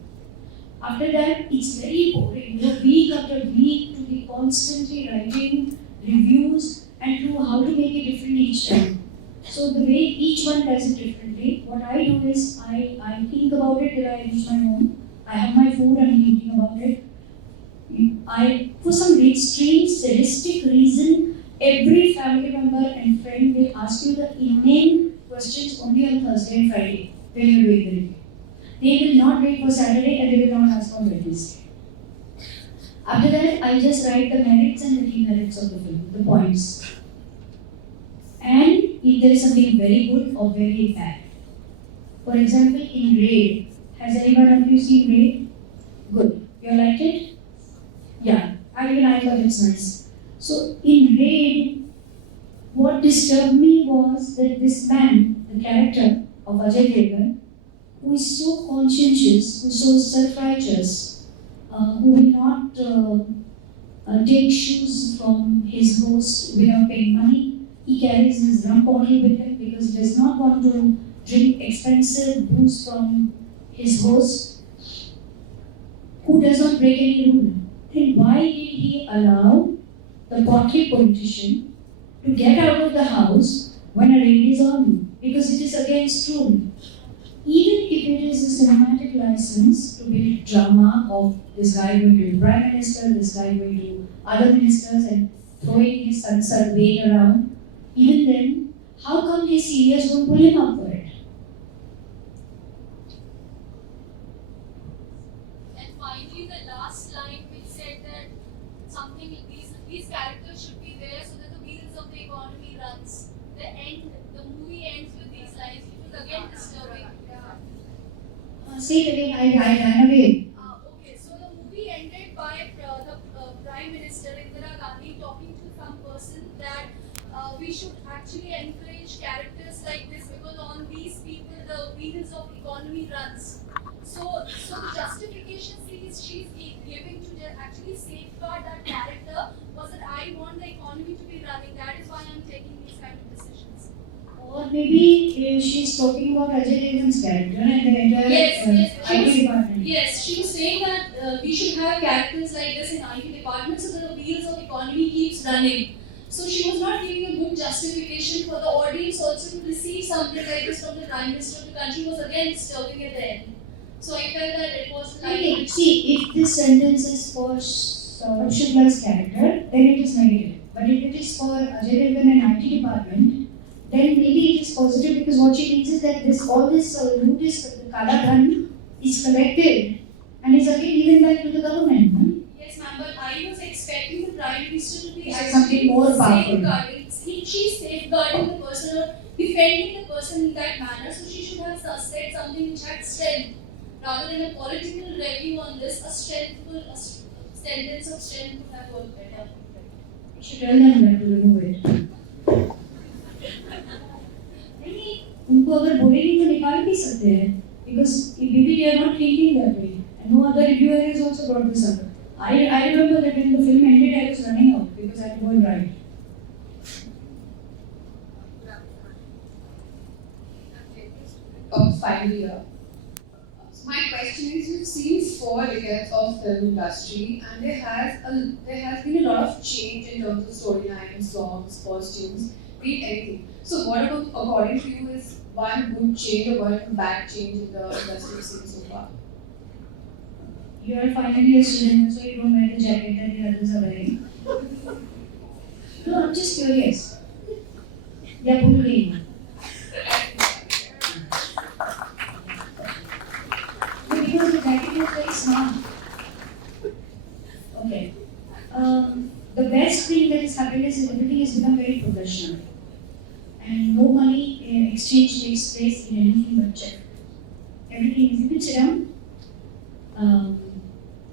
After that, it's very boring. Week after week to be constantly writing reviews and to how to make it different each time. So the way each one does it differently. What I do is I think about it till I reach my home. I have my food and I'm thinking about it. For some extreme sadistic reason, every family member and friend will ask you the inane questions only on Thursday and Friday when you're doing the review. They will not wait for Saturday and they will not ask for Wednesday. After that, I just write the merits and the demerits of the film, the points. And if there is something very good or very bad. For example, in Raid, has anyone of you seen Raid? Good. You liked it? Yeah, I thought it's nice. So in Raid, what disturbed me was that this man, the character of Ajay Devgan, who is so conscientious, who is so self-righteous, who will not take shoes from his host without paying money. He carries his rum bottle with him because he does not want to drink expensive booze from his host, who does not break any rule. Then why did he allow the portly politician to get out of the house when a raid is on? Because it is against rule. Even if it is a cinematic license to build drama of this guy going to be Prime Minister, this guy going to other ministers and throwing his sunset weight around, even then, how come his seniors don't pull him up for it? And finally, the last line which said that something these characters should be there so that the wheels of the economy runs. The movie ends with these lines, which was again disturbing. Say it again, I ran away. Okay, so the movie ended by the Prime Minister Indira Gandhi talking to some person that we should actually encourage characters like this because on these people the wheels of economy runs. So the justification she's giving to actually safeguard that character was that I want the economy to be running. That is why I'm taking these kind of decisions. Or maybe she's talking about Ajay Devgan's character and the entire IT department. Yes, she was saying that we should have characters like this in IT department so that the wheels of economy keeps running. So she was not giving a good justification for the audience also to receive something like this from the Prime Minister of the country was again disturbing at the end. So I felt that it was like... Okay, see, if this sentence is for Saurabh Shukla's character, then it is negative. But if it is for Ajay Devgan and IT department, then maybe it is positive because what she means is that all this loot is Kala Dhan is collected and is again given back to the government. No? Yes, ma'am, but I was expecting the Prime Minister to be Something more powerful. safeguarding. She's safeguarding the person or defending the person in that manner, so she should have said something which had strength. Rather than a political review on this, a sentence of strength would have worked better. You should tell them that to remove it. नहीं, उनको अगर बोलेंगे तो निकाल भी सकते हैं because maybe they are not thinking that way and no other reviewer has also brought this up. I remember that when the film ended I was running out because I had to go and write. Final year. So my question is, you've seen 4 decades of film industry, and there has been a lot of change in terms of storyline, songs, costumes, be it anything. So what about, according to you, is one good change or one bad change in the industry you've seen so far? You are finally a student, so you don't wear the jacket that the others are wearing. No, I'm just curious. या भूल गई हूँ. Because the jacket was very smart. Okay. The best thing that has happened is that everything has become very professional. And no money exchange takes place in anything but check. Everything is in the Chiram.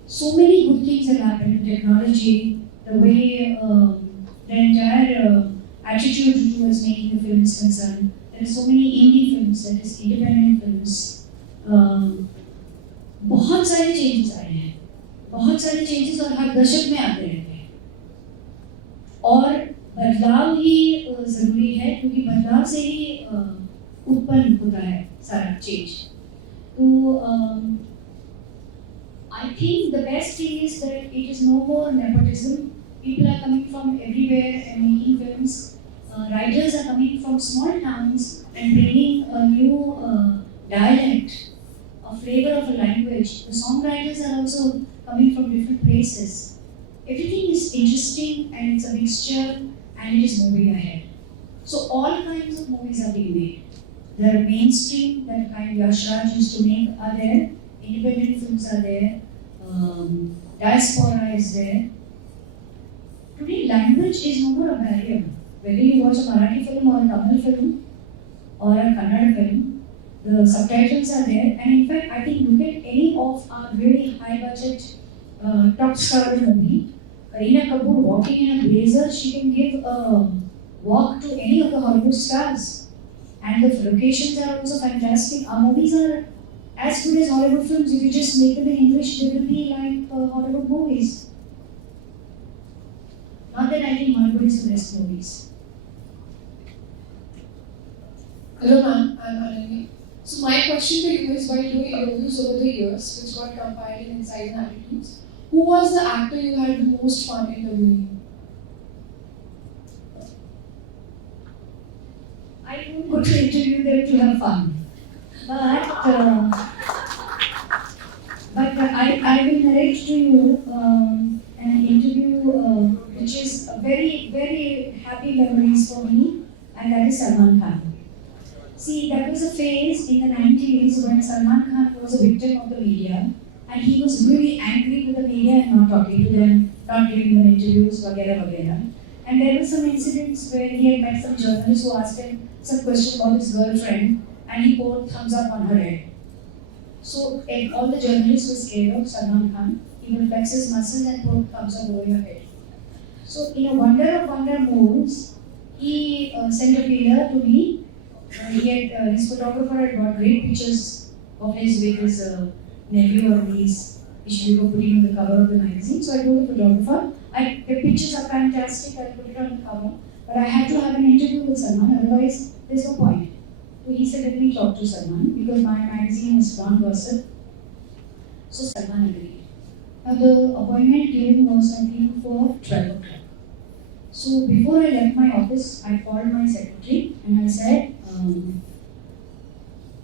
So many good things have happened in technology, the way the entire attitude towards making a film is concerned. There are so many indie films, that is independent films. बहुत सारे changes आए हैं, बहुत सारे changes और हर दशक में आते रहते हैं और बदलाव ही जरूरी है क्योंकि बदलाव से ही उत्पन्न होता है सारा चेंज. तो I think the best thing is that it is no more nepotism. People are coming from everywhere and making films. Writers are coming from small towns and bringing a new dialect, a flavor of a language. The songwriters are also coming from different places. Everything is interesting and it's a mixture and it is moving ahead. So all kinds of movies are being made. There are mainstream, that kind Yash Raj used to make are there. Independent films are there. Diaspora is there. Today language is no more a barrier. whether you watch a Marathi film or a Tamil film or a Kannada film, the subtitles are there. And in fact, I think look at any of our really high budget top star movie, Kareena Kapoor walking in a blazer, she can give a walk to any of the Hollywood stars. And the locations are also fantastic. Our movies are as good as Hollywood films. If you just make them in English, they will be like Hollywood movies. Not that I think Hollywood is the best movies. Hello ma'am, I'm Ananya. So my question to you is, while doing interviews over the years, which got compiled in Insights and Attitudes, who was the actor you had the most fun interviewing? I don't go to interview them to have fun. But I will narrate to you an interview which is a very, very happy memories for me, and that is Salman Khan. See, that was a phase in the 90s when Salman Khan was a victim of the media, and he was really angry with the media and not talking to them, not giving them interviews, वगैरह वगैरह. And there were some incidents where he had met some journalists who asked him some question about his girlfriend, and he poured thumbs up on her head. So all the journalists were scared of Salman Khan. He would flex his muscles and pour thumbs up over your head. So in a wonder of wonder moves, he sent a feeler to me. His photographer had got great pictures of his with his nephew or niece, which we were putting on the cover of the magazine. So I told the photographer, the pictures are fantastic, I'll put it on the cover, but I had to have an interview with Salman, otherwise there's no point. So he said, let me talk to Salman, because my magazine is non-gossip. So Salman agreed. Now the appointment given was, I think, for 12 o'clock. So before I left my office, I called my secretary and I said,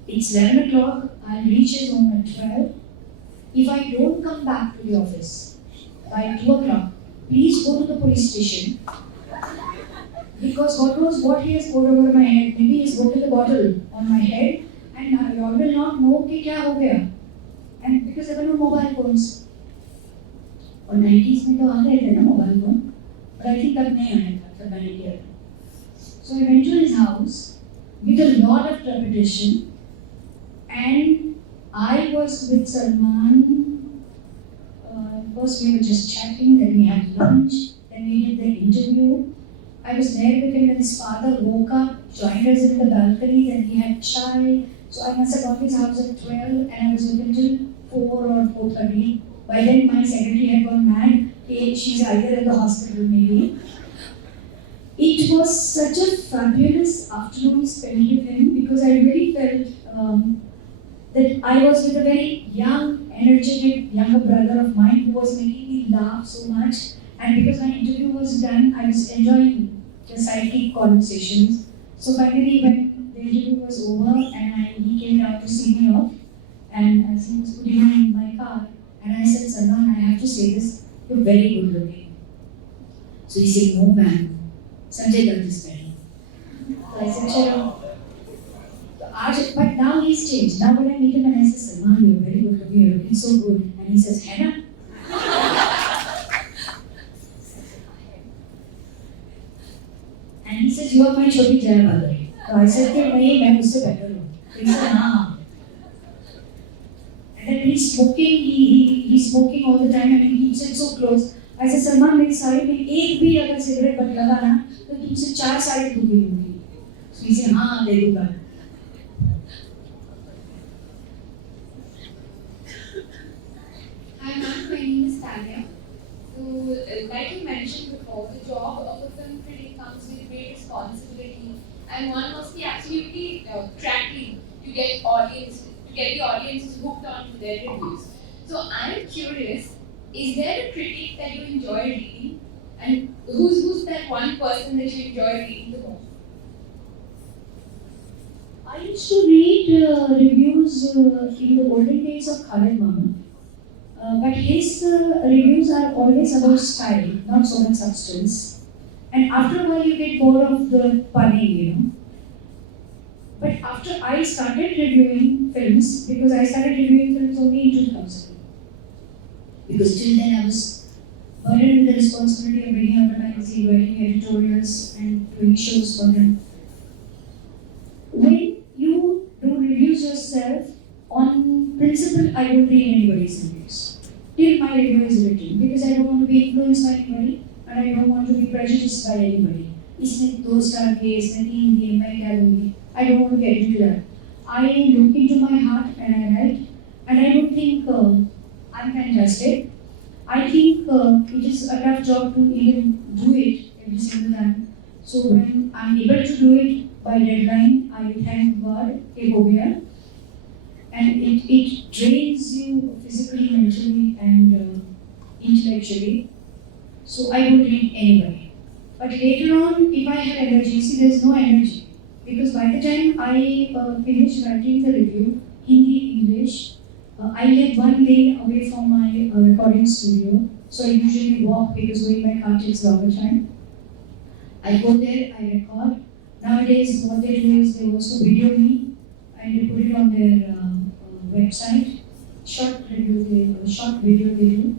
it's 11 o'clock, I'll reach his home at 12. If I don't come back to the office by 2 o'clock, please go to the police station. Because God knows what he has poured over my head. Maybe he's put the bottle on my head and you all will not know कि क्या हो गया. And because there were no mobile phones. और 90s में तो आ गए थे ना mobile phone. But I think तब नहीं आया था, तब मैंने किया था. So I went to his house with a lot of trepidation, and I was with Salman. First we were just chatting, then we had lunch, then we did the interview. I was there with him when his father woke up, joined us in the balcony, then he had chai. So I must have got his house at 12 and I was with him till 4 or 4:30. By then my secretary had gone mad. She's either in the hospital maybe. It was such a fabulous afternoon spent with him because I really felt that I was with a very young, energetic younger brother of mine who was making me laugh so much. And because my interview was done, I was enjoying the sidekick conversations. So finally, when the interview was over and he came down to see me off, and as he was putting me in my car, and I said, Salman, I have to say this, you're very good looking. So he said, no ma'am, Sanjay Dutt is better. So I said, Chalo. But now he's changed. Now when I meet him and I say, Salman, you're very good looking, you're looking so good. And he says, Henna? And he says, you are my Choti Jaya Badari. So I said, nahi, I'm usse better hu. So he said, haan. And then when he's smoking, he's smoking all the time and he keeps it so close. I said, Salman, मेरी side में एक भी अगर cigarette but लगा ना तो तुमसे 4 side दूंगी लूंगी. So he said, हाँ ले दूंगा. Hi ma'am, my name is Tanya. So, like you mentioned before, the job of a film critic comes with great responsibility, and one must be absolutely tracking to get the audiences hooked onto their reviews. So, I am curious: is there a critic that you enjoy reading, and who's that one person that you enjoy reading the most? I used to read reviews in the olden days of Khalid Mahmood. But his reviews are always about style, not so much substance. And after a while, you get bored of the punning, But after I started reviewing films, because I started reviewing films only in 2000. Because till then I was burdened with the responsibility of bringing out a magazine, writing editorials, and doing shows for them. When you do reviews yourself, on principle, I don't read anybody's reviews. Till my review is written, because I don't want to be influenced by anybody, and I don't want to be prejudiced by anybody. इसमें 2 star के, इसमें 3 के, मैं क्या दूँगी? I don't want to get into that. I look into my heart and I write, and I don't think I'm fantastic. I think it is a tough job to even do it every single time. So when I'm able to do it by deadline, I thank God, and it drains you physically, mentally, and intellectually. So I don't read anybody. But later on, if I have energy, see, there's no energy. Because by the time I finish writing the review, Hindi, English, I live 1 lane away from my recording studio. So I usually walk because going by car takes longer time. I go there, I record. Nowadays, what they do is they also video me and they put it on their website. Short video they do.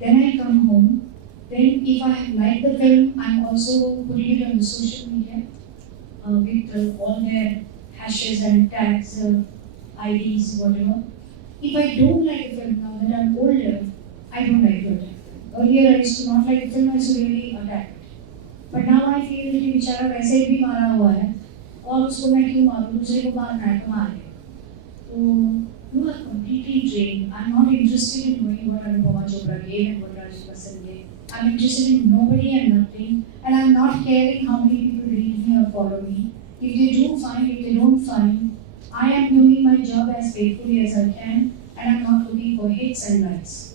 Then I come home. Then if I like the film, I'm also putting it on the social media with all their hashes and tags, IDs, whatever. If I don't like a film now that I'm older, I don't like to attack it. Earlier I used to not like a film, I used to really attack it. But now I feel कि बेचारा वैसे ही भी मारा हुआ है और उसको मैं क्यों मारूं, दूसरे को मारना है तो मारे. So you are completely drained. I'm not interested in knowing what Anupama Chopra gave and what Rajiv Basan gave. I'm interested in nobody and nothing, and I'm not caring how many people read me or follow me. If they do, fine. If they don't, fine. I am doing my job as faithfully as I can, and I'm not looking for hits and likes.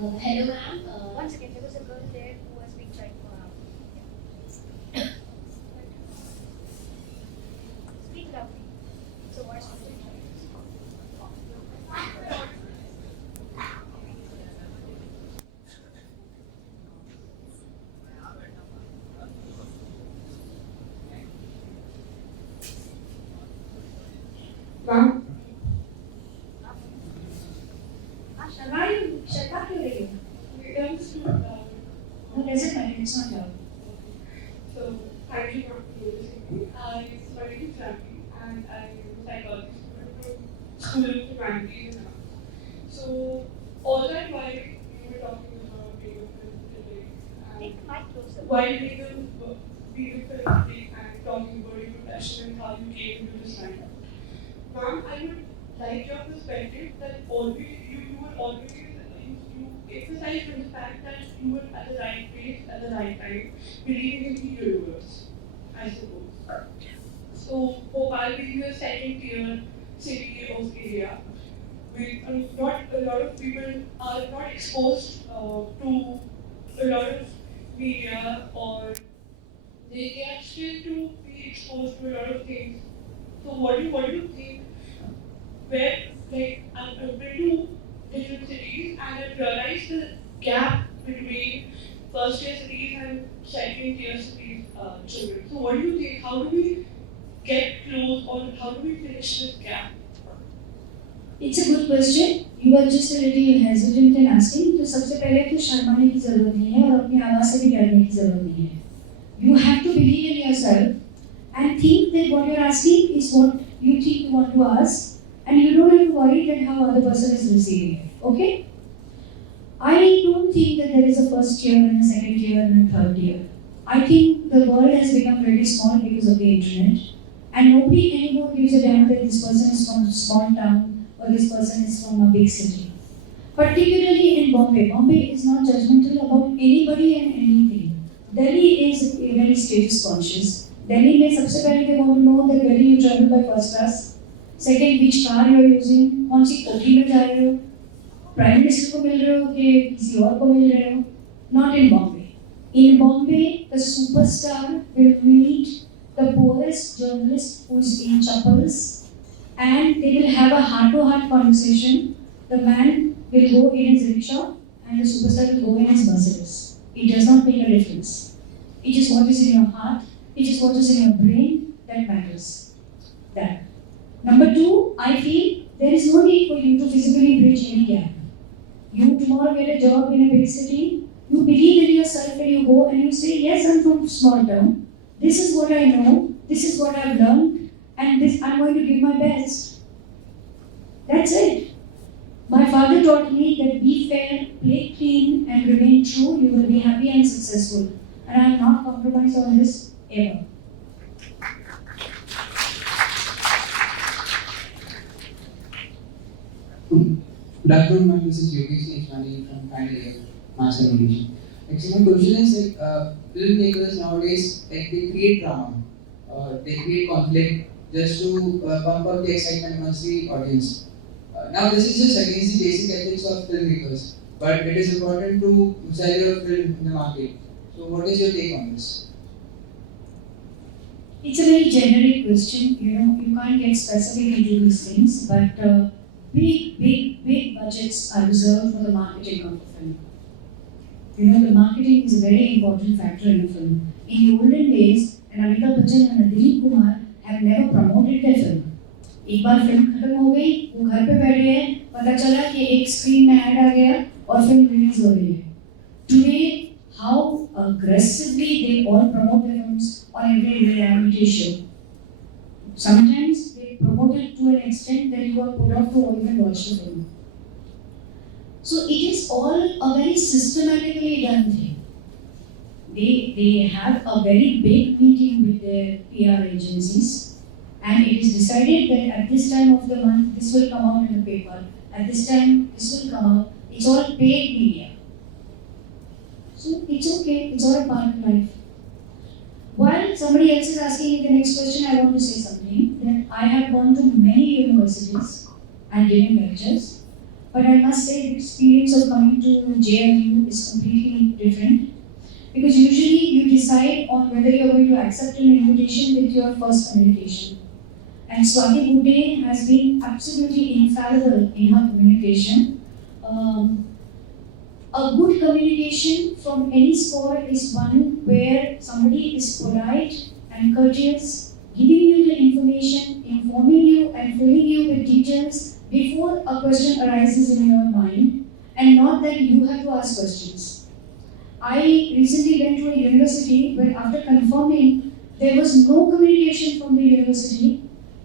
Hello ma'am. Once again, there was a girl there who was being tried for Speak loudly. So what's the Ma'am? Shut up, you No, doesn't matter, it's not loud. So, thank you for noticing me. I studied geography and I am a psychologist from School of Humanities. So, all that while you were talking about being a film critic Take and the mic closer. while being a film critic and talking about your profession and how you came into this line. Ma'am, I would like your perspective that always you were always you emphasized on the fact that you were at the right place at the right time, believing in the universe, I suppose. So Bhopal being a second tier city of India, with not a lot of people are not exposed to a lot of media, or they are still to be exposed to a lot of things. So what do you think? Where I've been to different cities and I've realized the gap between first tier cities and second tier cities children. So what do you think? How do we get close, or how do we finish this gap? It's a good question. You are just a little hesitant in asking. तो सबसे पहले तो शर्माने की जरूरत नहीं है और अपनी आवाज से भी डरने की जरूरत नहीं है. You have to believe in yourself and think that what you're asking is what you think you want to ask, and you don't have to worry that how other person is receiving it. Okay? I don't think that there is a first tier and a second tier and a third tier. I think the world has become very small because of the internet, and nobody anymore gives a damn that this person is from a small town or this person is from a big city. Particularly in Bombay. Bombay is not judgmental about anybody and anything. Delhi is very status conscious. Delhi में सबसे पहले they want to know that whether you travel by first class, second which car you are using, कौन सी कोठी में जा रहे हो, prime minister को मिल रहे हो कि किसी और को मिल रहे हो. Not in Bombay. In Bombay, the superstar will meet the poorest journalist who is in chappals, and they will have a heart-to-heart conversation. The man will go in his rickshaw and the superstar will go in his Mercedes. It does not make a difference. It is what is in your heart, it is what is in your brain that matters. That. Number two, I feel there is no need for you to physically bridge any gap. You tomorrow get a job in a big city, you believe in yourself and you go and you say, yes, I'm from a small town. This is what I know, this is what I've learned, and this I'm going to give my best. That's it. My father taught me that be fair, play clean, and remain true. You will be happy and successful. And I have not compromised on this ever. Good afternoon, this is Yogesh Nechwani from Final Year Mass Communication. Actually, my question is filmmakers nowadays they create drama, they create conflict just to pump up the excitement amongst the audience. Now, this is just against the basic ethics of filmmakers, but it is important to sell your film in the market. So, what is your take on this? It's a very generic question. You can't get specific into these things, but big budgets are reserved for the marketing of the film. The marketing is a very important factor in a film. In the olden days, and Amitabh Bachchan and Dilip Kumar have never promoted their film. एक बार film खत्म हो गई, वो घर पे बैठे हैं, पता चला कि एक स्क्रीन में ऐड आ गया और फिल्म रिलीज हो रही है. Today, how aggressively they all promote their films on every reality show. Sometimes they promote it to an extent that you are put off to even watch the film. So it is all a very systematically done thing. They have a very big meeting with their PR agencies, and it is decided that at this time of the month this will come out in the paper, at this time this will come out. It's all paid media. So it's okay, it's all a part of life. While somebody else is asking me the next question, I want to say something that I have gone to many universities and given lectures, but I must say the experience of coming to JLU is completely different, because usually you decide on whether you are going to accept an invitation with your first communication. And Swati Bude has been absolutely infallible in her communication. A good communication from any score is one where somebody is polite and courteous, giving you the information, informing you and filling you with details before a question arises in your mind, and not that you have to ask questions. I recently went to a university where after confirming there was no communication from the university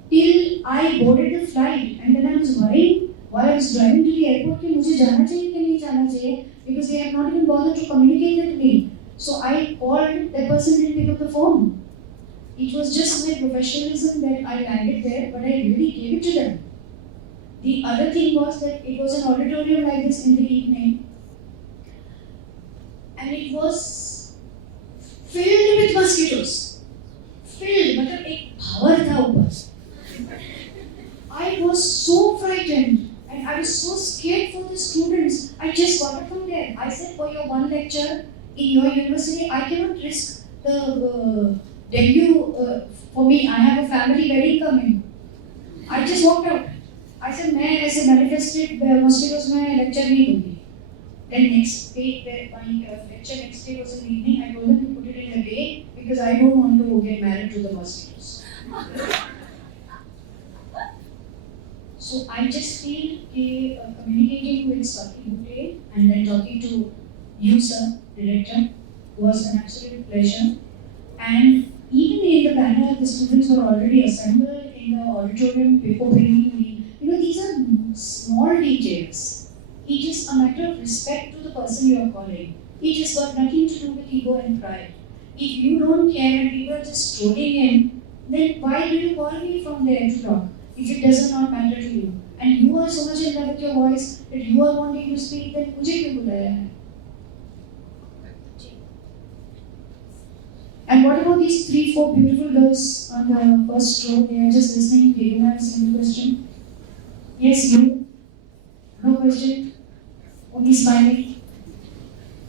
till I boarded the flight, and then I was worried while I was driving to the airport कि मुझे जाना चाहिए कि नहीं जाना चाहिए, because they have not even bothered to communicate with me. So I called, that person didn't pick up the phone. It was just my professionalism that I landed there, but I really gave it to them. The other thing was that it was an auditorium like this in the evening, and it was filled with mosquitoes. Filled, मतलब एक भंवर था ऊपर. I was so frightened. And I was so scared for the students. I just got up from there. I said, for your one lecture in your university, I cannot risk the dengue for me. I have a family wedding coming. I just walked out. I said, मैं ऐसे manifested mosquitoes में lecture नहीं दूँगी. Then next day, my lecture next day was in the evening. I told them to put it in a day because I don't want to get married to the mosquitoes. So I just feel communicating with Swati Bude and then talking to you, sir, director, was an absolute pleasure. And even in the panel, the students were already assembled in the auditorium before bringing me. These are small details. It is a matter of respect to the person you are calling. It has got nothing to do with ego and pride. If you don't care and people are just strolling in, then why do you call me from there to talk? If it does not matter to you, and you are so much in love with your voice that you are wanting to speak, then मुझे क्यों बुलाया है? And what about these 3-4 beautiful girls on the first row? They are just listening. Do you have a single question? Yes, you. No question. Only smiling.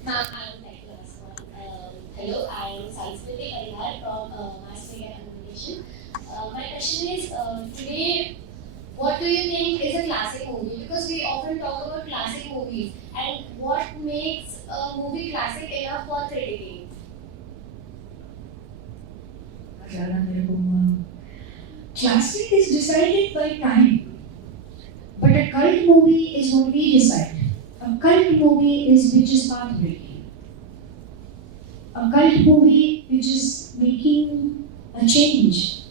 Ma'am, I would like to ask one. Hello, I am Saismriti Parihar from Mass Media Communication. My question is, today, what do you think is a classic movie? Because we often talk about classic movies, and what makes a movie classic enough for critiquing? Classic is decided by time. But a cult movie is what we decide. A cult movie is which is path-breaking. A cult movie which is making a change.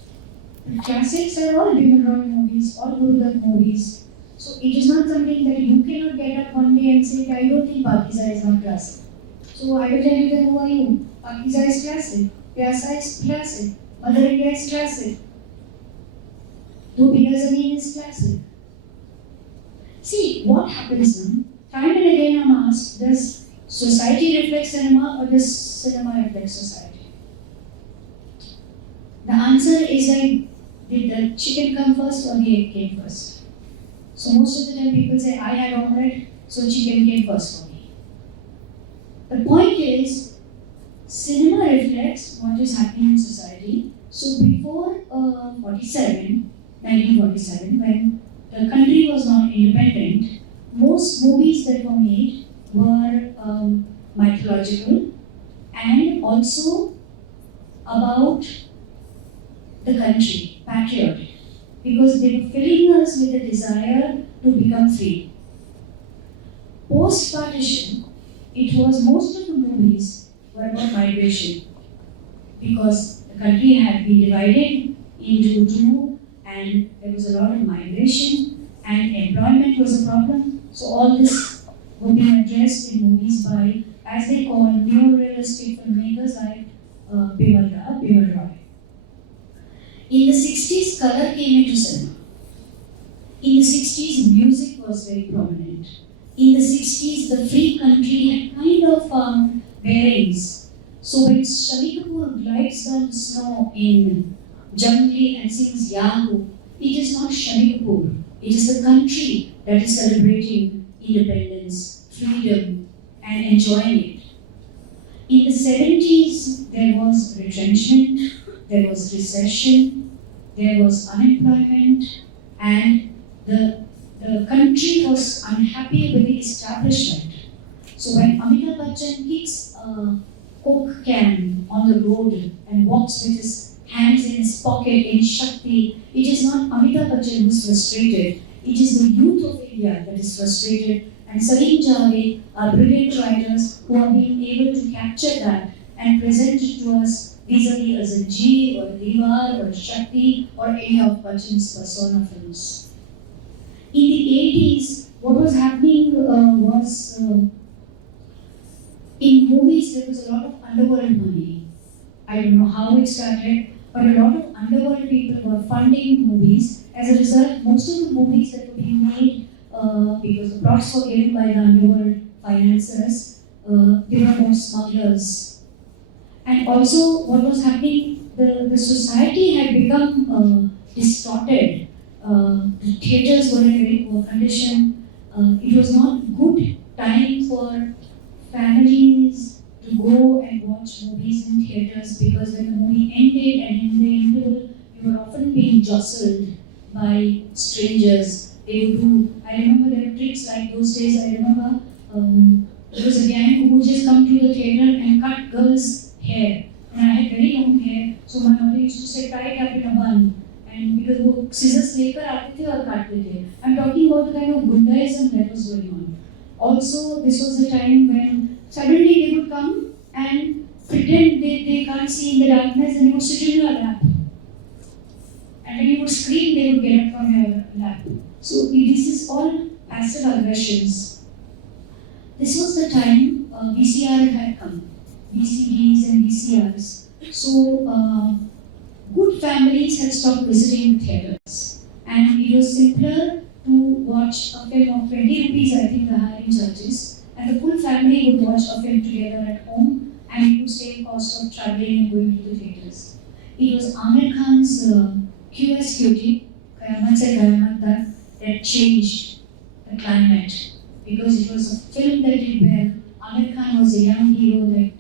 The classics are all Bimal Roy movies, all Gurudutt movies. So it is not something that you cannot get up one day and say, I don't think Pakiza is not classic. So I will tell you that who are you? Pakiza is classic, Pyasa is classic, Mother India is classic, Do Bigha Zameen is classic. See, what happens now? Time and again I'm asked, does society reflect cinema or does cinema reflect society? The answer is like, did the chicken come first or the egg came first? So most of the time people say, I had omelette, so chicken came first for me. The point is, cinema reflects what is happening in society. So before 1947, when the country was not independent, most movies that were made were mythological and also about the country, patriotic, because they were filling us with a desire to become free. Post-partition, it was most of the movies were about migration, because the country had been divided into two and there was a lot of migration and employment was a problem. So all this would be addressed in movies by, as they call, neo-realistic filmmakers like Bimal Roy. In the 60s, color came into cinema. In the 60s, music was very prominent. In the 60s, the free country had kind of found bearings. So when Shami Kapoor glides down the snow in Jungli and sings Yahoo, it is not Shami Kapoor. It is the country that is celebrating independence, freedom, and enjoying it. In the 70s, there was retrenchment, there was recession, there was unemployment, and the country was unhappy with the establishment. So when Amitabh Bachchan kicks a Coke can on the road and walks with his hands in his pocket in Shakti, it is not Amitabh Bachchan who is frustrated, it is the youth of India that is frustrated. And Salim Javed are brilliant writers who are being able to capture that and present it to us vis-a-vis as a G or a Diwar or a Shakti or any of Bachchan's persona films. In the 80s, what was happening was in movies there was a lot of underworld money. I don't know how it started, but a lot of underworld people were funding movies. As a result, most of the movies that were being made, because the plots were given by the underworld financiers, they were more smugglers. And also, what was happening, the society had become distorted. The theatres were in very poor condition. It was not good time for families to go and watch movies in theatres, because when the movie ended and in the interval, you were often being jostled by strangers. They would do, I remember there were tricks like those days. I remember there was a gang who would just come to the theatre and cut girls' hair. And I had very long hair, so my mother used to say, tie it up in a bun. And because वो scissors लेकर आते थे और काटते थे. I'm talking about the kind of Gundaism that was going on. Also, this was the time when suddenly they would come and pretend they can't see in the darkness and you would sit in your lap. And when you would scream, they would get up from your lap. So this is all passive aggressions. This was the time VCR had come, VCDs and VCRs. So good families had stopped visiting the theatres, and it was simpler to watch a film of 20 rupees, I think the hiring charges, and the full family would watch a film together at home, and it would save cost of travelling and going to the theatres. It was Amir Khan's QSQT, Qayamat Se Qayamat Tak, that changed the climate, because it was a film that did well. Amir Khan was a young hero that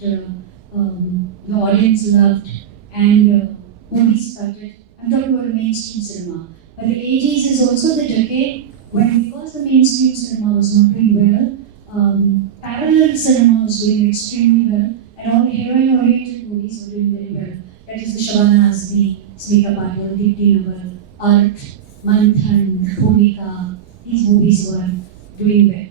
the audience loved, and movies started. I'm talking about the mainstream cinema. But the 80s is also the decade when, because the mainstream cinema was not doing well, parallel cinema was doing extremely well, and all the heroine-oriented movies were doing very well. That is the Shabana Azmi, Smita Patel, Deepti Naval, Art, Manthan, Bhumika, these movies were doing well.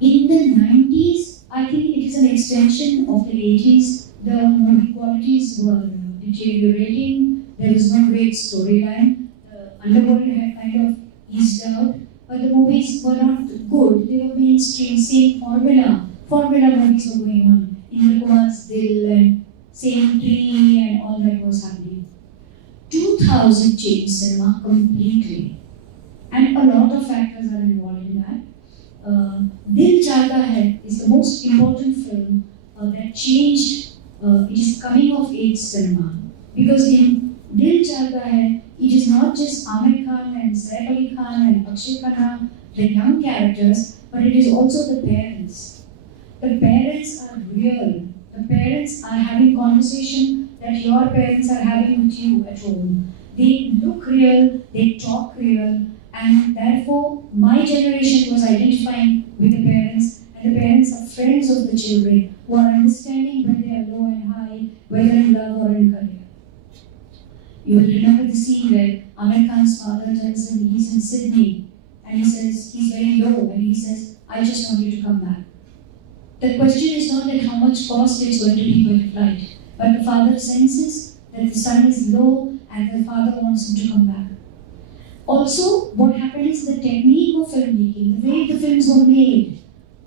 In the 90s, I think it is an extension of the 80s. The movie qualities were deteriorating. There was no great storyline. The underworld had kind of eased out, but the movies were not good. They were mainstream, same formula. Formula movies were going on. Indra Kumar's Dil and Same Tree and all that was happening. 2000 changed cinema completely, and a lot of factors are involved in that. Dil Chahta Hai is the most important film that changed. It is coming of age cinema, because in Dil Chahta Hai, it is not just Amir Khan and Saif Ali Khan and Akshay Khanna, the young characters, but it is also the parents. The parents are real. The parents are having conversation that your parents are having with you at home. They look real, they talk real, and therefore my generation was identifying with the parents, and the parents are friends of the children who are understanding when they are low and high, whether in love or in career. You will remember the scene where Amir Khan's father tells him he's in Sydney, and he says he's very low, and he says, I just want you to come back. The question is not that how much cost it's going to be by flight, but the father senses that the son is low and the father wants him to come back. Also, what happened is the technique of filmmaking, the way the films were made,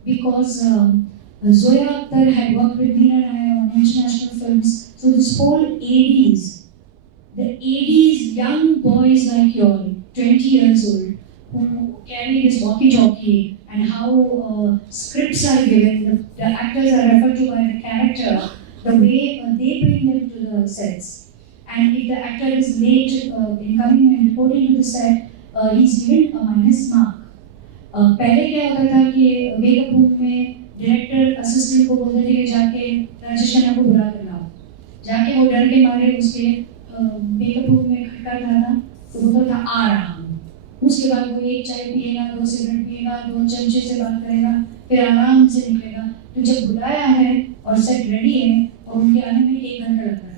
because Zoya Akhtar had worked with Meena Nair on international films, so this whole 80s, the 80s young boys like you all, 20 years old, who carry this walkie-talkie, and how scripts are given, the actors are referred to by the character, the way they bring them to the sets. And if the actor is late in coming and reporting to the set, he's given a minus mark. पहले क्या होता था कि makeup में director assistant को बोलते थे कि जाके राजेश खन्ना को बुला कर लाओ, जाके वो डर के मारे उसके मेकअप रूम में खटखटा था, तो बोलता था आ रहा हूँ। उसके बाद वो एक चाय पिएगा, 2 सिगरेट पिएगा, 2 चमचे से बात करेगा, फिर आराम से निकलेगा। तो जब बुलाया है और सेट रेडी है और उनके आने में 1 घंटा लगता था।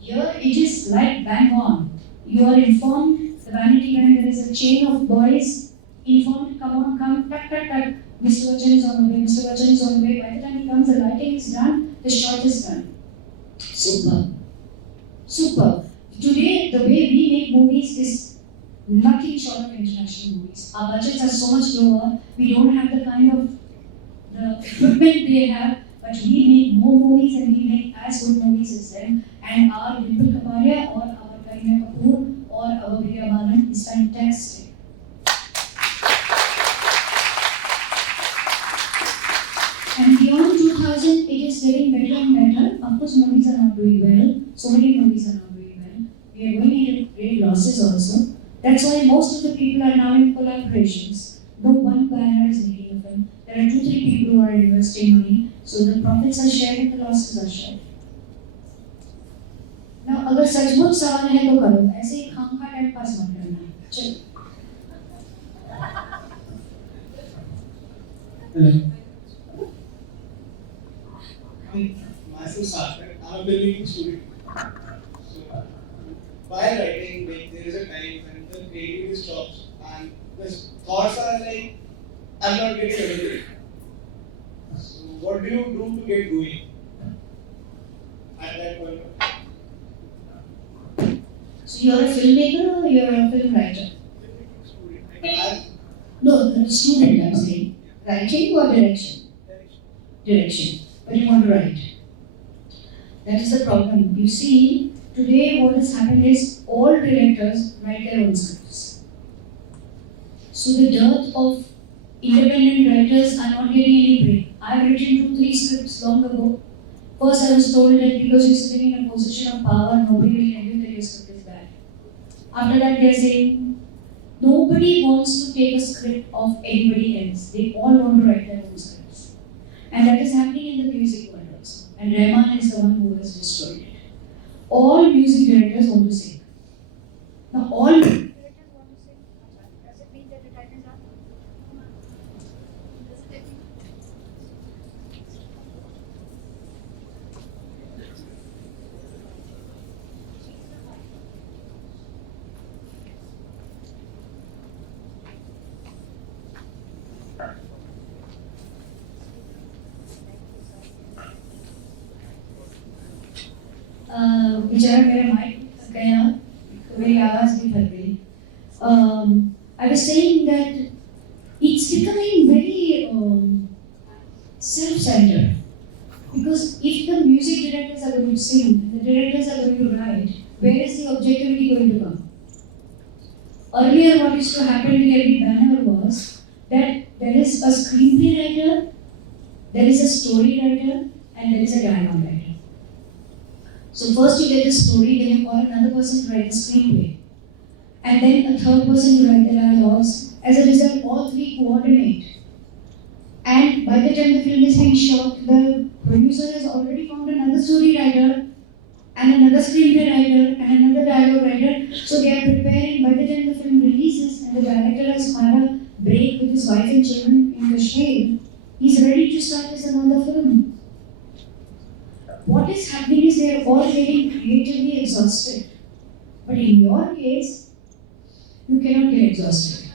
Here it is like bang on. You are informed, the vanity when there is a chain of boys informed, come on, come, tak, tak, tak. Mr. Bachchan is on the way, Mr. Bachchan is on the way. By the time he comes, the lighting is done, the shot is done. Super. Super. Today, the way we make movies is nothing short of international movies. Our budgets are so much lower. We don't have the kind of the equipment they have, but we make more movies and we make as good movies as them. And our Dimple Kapadia or our Kareena Kapoor or our Vidya Balan is fantastic. And beyond 2000, it is getting better and better. Of course, movies are not doing well. So many movies are not doing well. We are going into great losses also. That's why most of the people are now in collaborations. No one banner is making a film. There are 2-3 people who are investing money. So the profits are shared and the losses are shared. Now, अगर सचमुच सवाल है तो करो. ऐसे ही खामखा time pass मत करना. चलो. Myself started. I'm a building student. So, while writing, there is a time when the creativity stops and the thoughts are like, I'm not getting everything. So, what do you do to get going at that point of time? So you're a filmmaker or you're a film writer? No, the student I'm saying. Writing or direction? Direction. But you want to write. That is the problem. You see, today what has happened is all directors write their own scripts. So the dearth of independent writers are not getting any break. I've written 2-3 scripts long ago. First I was told that because you're sitting in a position of power, nobody will tell you that your script is bad. After that they're saying, nobody wants to take a script of anybody else. They all want to write their own scripts. And that is happening in the music world also. And Rahman is the one who has destroyed it. All music directors want to sing. Now all music directors want to sing. Does it mean that the time is up? बेचारा मेरा mic थक गया, तो मेरी आवाज़ भी थक गई. I was saying that it's becoming very self-centered. Because if the music directors are going to sing, the directors are going to write, where is the objectivity going to come? Earlier, what used to happen in every banner was that there is a screenplay writer, there is a story writer, and there is a dialogue writer. So first you get the story, then you call another person to write the screenplay, and then a third person to write the dialogues. As a result, all three coordinate. And by the time the film is being shot, the producer has already found another story writer, and another screenplay writer, and another dialogue writer. So they are preparing. By the time the film releases, and the director has had a break with his wife and children in Kashmir, he's ready to start his another film. What is happening is they are all getting creatively exhausted. But in your case, you cannot get exhausted.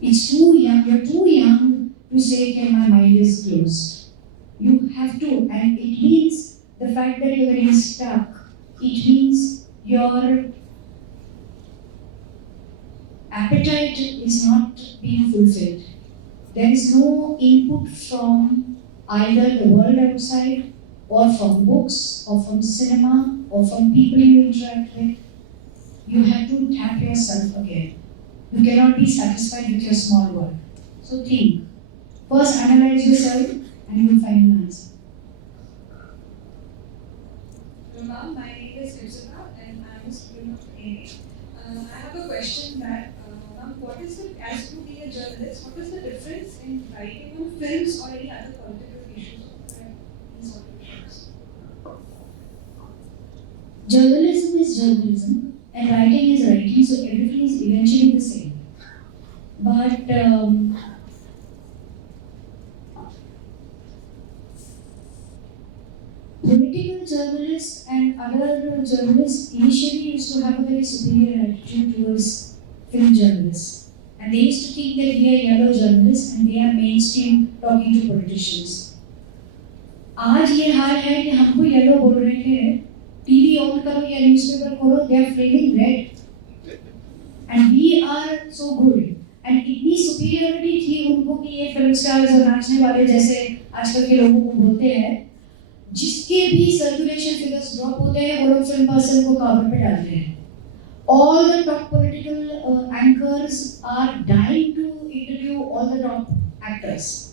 It's too young. You're too young to say, okay, my mind is closed. You have to, and it means the fact that you're getting stuck. It means your appetite is not being fulfilled. There is no input from either the world outside, or from books, or from cinema, or from people you interact with. You have to tap yourself again. You cannot be satisfied with your small world. So think. First analyze yourself and you will find an answer. Ma'am, my name is Nirjana and I am a student of AA. I have a question that, ma'am, what is the, as to be a journalist, what is the difference in writing on films or any other political issues? Journalism is journalism and writing is writing, so everything is eventually the same. But political journalists and other journalists initially used to have a very superior attitude towards film journalists. And they used to think that we are yellow journalists and they are mainstream talking to politicians. आज ये हाल है कि हमको yellow बोल रहे थे, TV on करो या न्यूज़पेपर खोलो, they are flaming red, and we are so good. And इतनी superiority थी उनको कि ये फिल्म स्टार्स और नाचने वाले जैसे आजकल के लोगों को बोलते हैं, जिसके भी सर्कुलेशन फिगर्स ड्रॉप होते हैं वो लोग फिल्म पर्सन को कवर पे डालते हैं. All the top political anchors are dying to interview all the top actors.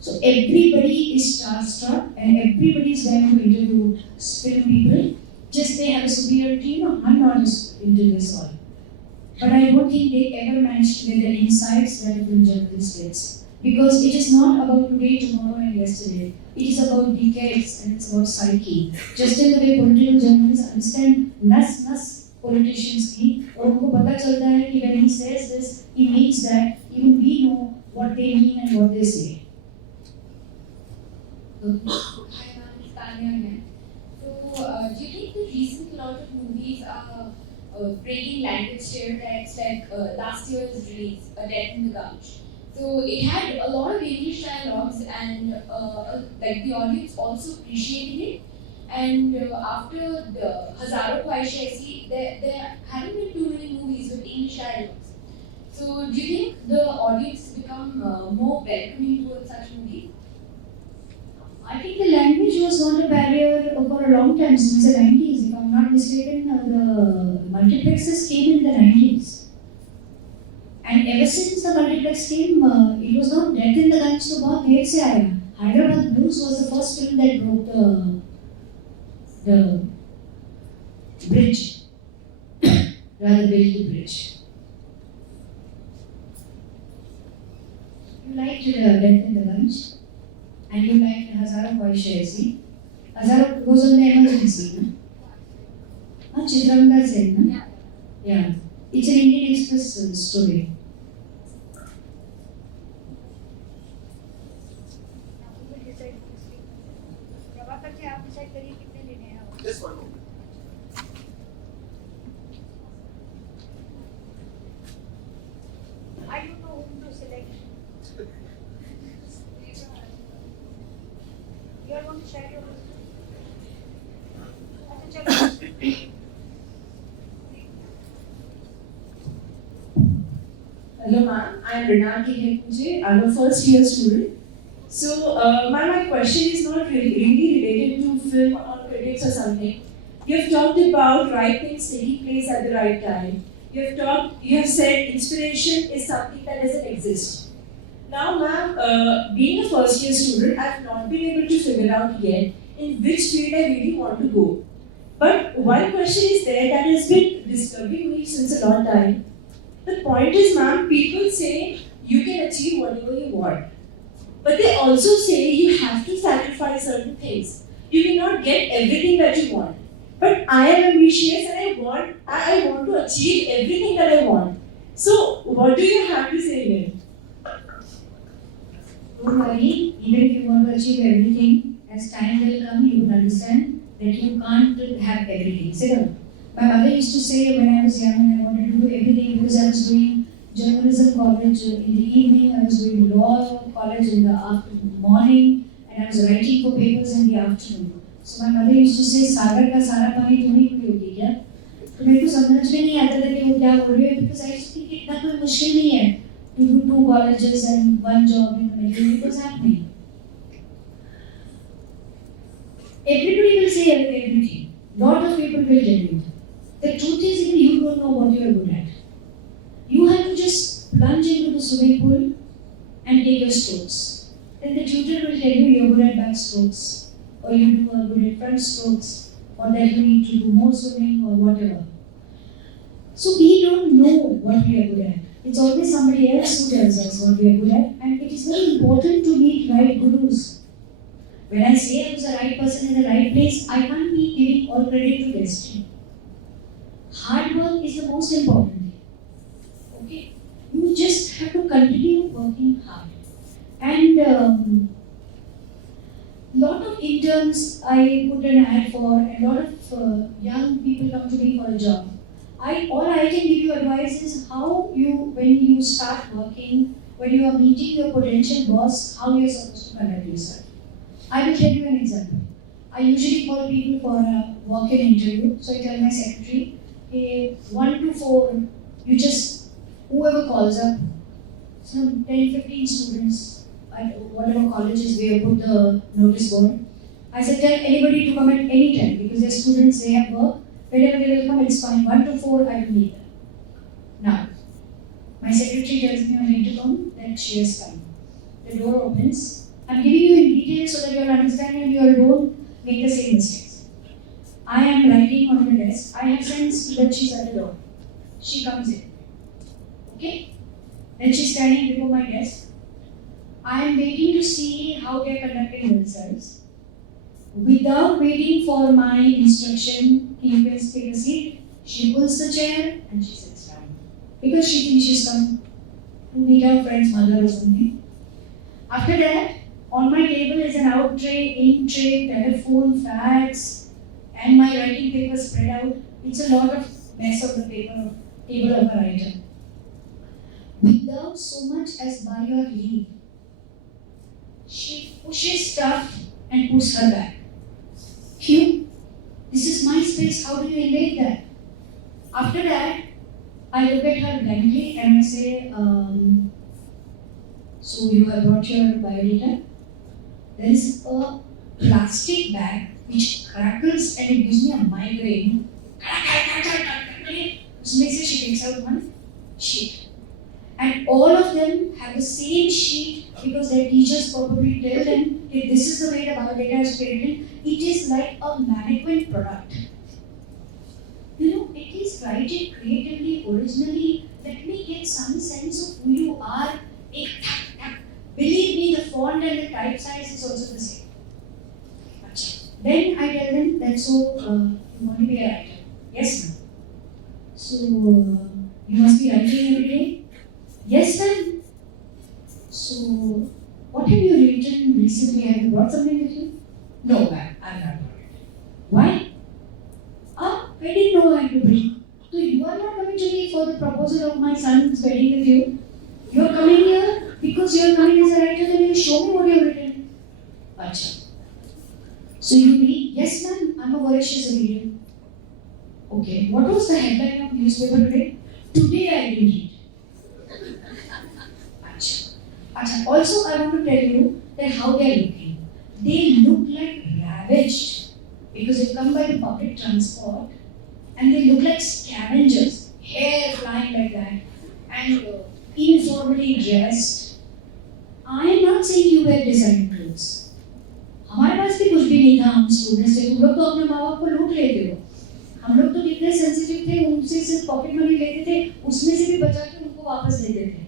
So everybody is starstruck and everybody is going to interview film people. Just they have a superiority. No, I'm not into this all. But I don't think they ever managed to get the insights that a film journalist gets. Because it is not about today, tomorrow and yesterday. It is about decades and it's about psyche. Just in the way political journalists understand nas politicians की और उनको पता चलता है कि when he says this, he means that. Even we know what they mean and what they say. Hi ma'am, it's Tanya again. So, do you think the recent lot of movies are breaking language stereotypes like last year's release, A Death in the Gulch? So, it had a lot of English dialogues and like the audience also appreciated it. And after the Hazaro Khwaishein Aisi, there haven't been too many movies with English dialogues. So, do you think the audience has become more welcoming towards such movies? I think the language was not a barrier for a long time, since the 90s. If I'm not mistaken, the multiplexes came in the 90s. And ever since the multiplex came, it was not Death in the Gulch, so बहुत देर से आया. Hyderabad Blues was the first film that broke the bridge, rather built the bridge. You liked Death in the Gulch? And you like Hazaro Khwaishein Aisi. Hazaro goes on the emergency, no? Chitramkar said, no? Yeah. It's an Indian Express story. Just one moment. I don't know whom to select. You are going to share your अच्छा चलो Hello ma'am, I am Rinaki Hekuje. I am a first year student. So ma'am, my question is not really related to film or critics or something. You have talked about right things taking place at the right time. You have said inspiration is something that doesn't exist. Now ma'am, being a first year student, I have not been able to figure out yet in which field I really want to go. But one question is there that has been disturbing me since a long time. The point is, ma'am, people say you can achieve whatever you want. But they also say you have to sacrifice certain things. You cannot get everything that you want. But I am ambitious and I want to achieve everything that I want. So, what do you have to say here? Don't worry, even if you want to achieve everything, as time will come, you will understand that you can't have everything. Sit down. My mother used to say when I was young and I wanted to do everything because I was doing journalism college in the evening, I was doing law college in the morning, and I was writing for papers in the afternoon. So my mother used to say, "सागर का सारा पानी तू नहीं पियोगी क्या?" तो मेरे को समझ में नहीं आता था कि वो क्या बोल रही है, because I used to think इतना कोई मुश्किल नहीं है to do 2 colleges and 1 job in the middle. It was happening. Everybody will say everything. Lot of people will tell you. The truth is, even you don't know what you are good at. You have to just plunge into the swimming pool and take your strokes. Then the tutor will tell you you're good at back strokes, or you are good at front strokes, or that you need to do more swimming or whatever. So we don't know what we are good at. It's always somebody else who tells us what we are good at, and it is very important to meet right gurus. When I say I was the right person in the right place, I can't be giving all credit to destiny. Hard work is the most important thing. Okay? You just have to continue working hard. And lot of interns I put an ad for, and a lot of young people come to me for a job. All I can give you advice is how you, when you start working, when you are meeting your potential boss, how you are supposed to conduct yourself. I will tell you an example. I usually call people for a walk-in interview. So I tell my secretary, hey, 1 to 4, you just, whoever calls up, some 10, 15 students at whatever colleges we have put the notice board. I said, tell anybody to come at any time because they're students, they have work. Whenever they will come, it's fine. 1 to 4, I will meet them. Now, my secretary tells me on intercom that she has come. The door opens. I'm giving you in detail so that you'll understand and you don't make the same mistakes. I am writing on the desk. I have sensed that she's at the door. She comes in. Okay? Then she's standing before my desk. I am waiting to see how they are conducting themselves. Without waiting for my instruction, you can take a seat. She pulls the chair and she sits down. Because she thinks she's come to meet her friend's mother or something. After that, on my table is an out tray, ink tray, telephone, fax, and my writing paper spread out. It's a lot of mess of the paper, table of a writer. Without so much as by your leave, she pushes stuff and puts her back. Q, this is my space, how do you invade that? After that, I look at her blankly and I say, so you have brought your biodata? There is a plastic bag which crackles and it gives me a migraine. So next she takes out one sheet. And all of them have the same sheet because their teachers probably tell them if this is the way the biodata is created. It is like a mannequin product. You know, at least write it creatively, originally. Let me get some sense of who you are. Believe me, the font and the type size is also the same. Then I tell them that you want to be a writer. Yes, ma'am. So you must be writing every day. Yes, ma'am. So what have you written recently? Have you brought something with you? No, ma'am. I'm not brought it. Why? I didn't know I had to bring. So you are not coming to me for the proposal of my son's wedding with you. You are coming here because you are coming as a writer, then you show me what you have written. Acha. So you read, yes ma'am, I'm a voracious reader. Okay, what was the headline of newspaper today? Today I didn't read. Acha. Also, I want to tell you that how they are looking. They look like ravaged because they come by the public transport and they look like scavengers, hair flying like that, and informally dressed. I am not saying you wear designer clothes. हमारे पास भी कुछ भी नहीं था हम students थे तुम लोग तो अपने माँ बाप को लूट लेते हो हम लोग तो कितने सेंसिटिव थे उनसे सिर्फ पॉकेट मनी लेते थे उसमें से भी बचा के उनको वापस देते थे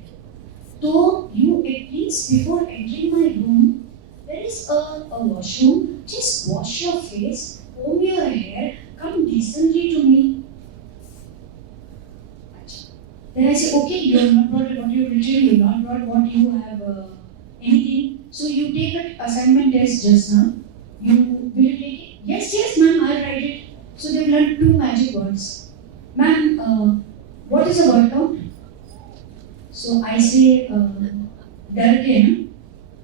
तो you at least before entering my room there is a washroom just wash your face comb your hair come decently to me then I say okay you have not brought what you have written you have not brought what you have anything so you take an assignment test just now you will you take it yes ma'am I'll write it so they've learned 2 magic words ma'am what is a word count so I say डर के ना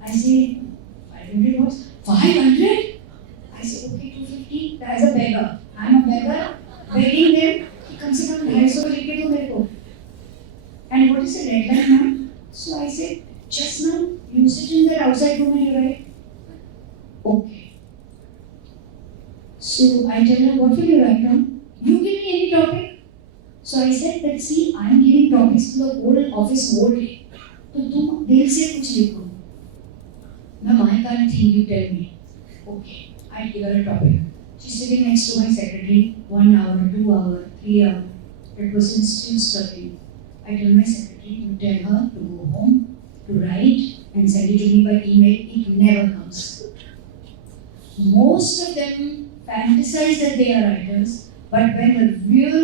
I say 500 words 500 I say okay 250 as a beggar I'm a beggar begging them कि कम से कम 250 लिख के दो मेरे को and what is the deadline now so I say just now you sit in that outside room and you write okay so I tell her what will you write down you give me any topic so I said that see I am giving topics to the whole office whole day तो तुम दिल से कुछ लिखो Ma'am, I can't think you tell me okay I give her a topic she's sitting next to my secretary 1 hour 2 hour 3 hour that person is still struggling I tell my secretary to tell her to go home to write and send it to me by email it never comes most of them fantasize that they are writers but when the real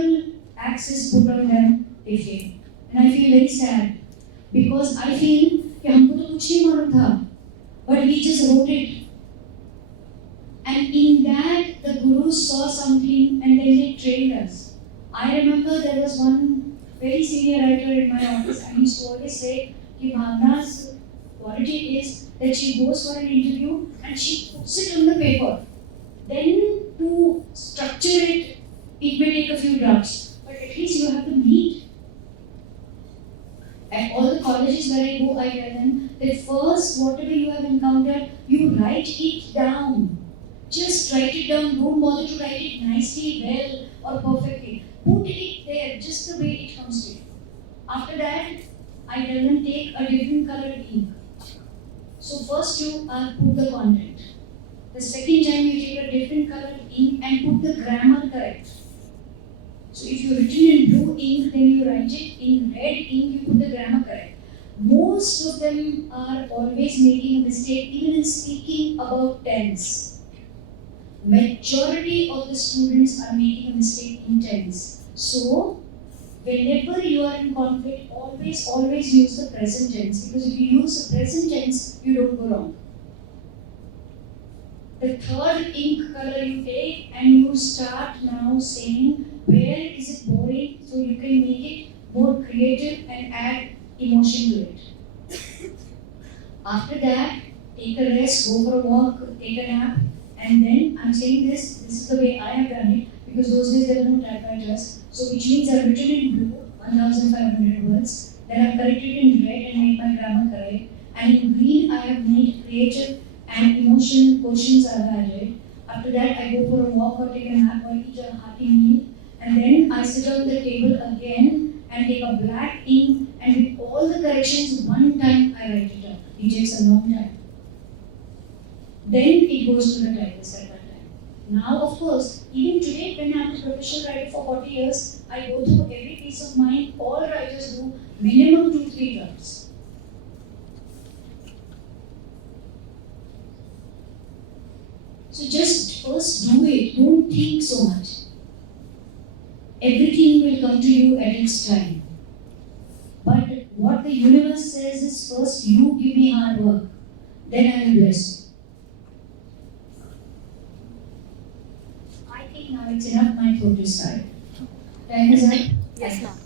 axe is put on them they fail and I feel very sad because I feel कि हमको तो कुछ नहीं मालूम था but we just wrote it and in that the gurus saw something and then they trained us I remember there was one very senior writer in my office and he used to always say कि Bhavna's quality is that she goes for an interview and she puts it on the paper then to structure it it may take a few drafts but at least you have to meet at all the colleges where I go, I tell them that first, whatever you have encountered, you write it down. Just write it down. Don't bother to write it nicely, well, or perfectly. Put it there, just the way it comes to you. After that, I tell them take a different colored ink. So first you put the content. The second time you take a different colored ink and put the grammar correct. So if you written in blue ink, then you write it in red ink, you put the grammar correct. Most of them are always making a mistake even in speaking about tense. Majority of the students are making a mistake in tense. So whenever you are in conflict, always use the present tense because if you use the present tense, you don't go wrong. The third ink color you take and you start now saying where is it boring so you can make it more creative and add emotion to it. After that, take a rest, go for a walk, take a nap and then I'm saying this is the way I have done it because those days there were no typewriters so which means I have written in blue 1500 words then I have corrected in red and made my grammar correct and in green I have made creative and emotion quotients I have added. After that, I go for a walk or take a nap or eat a hearty meal. And then I sit on the table again and take a black ink and with all the corrections, one time I write it up. It takes a long time. Then it goes to the typist at that time. Now, of course, even today when I'm a professional writer for 40 years, I go through every piece of mine. All writers do minimum 2-3 drafts. So just first do it, don't think so much. Everything will come to you at its time. But what the universe says is first you give me hard work, then I will bless you. I think now it's enough my throat is tired. Time is up? Yes, ma'am.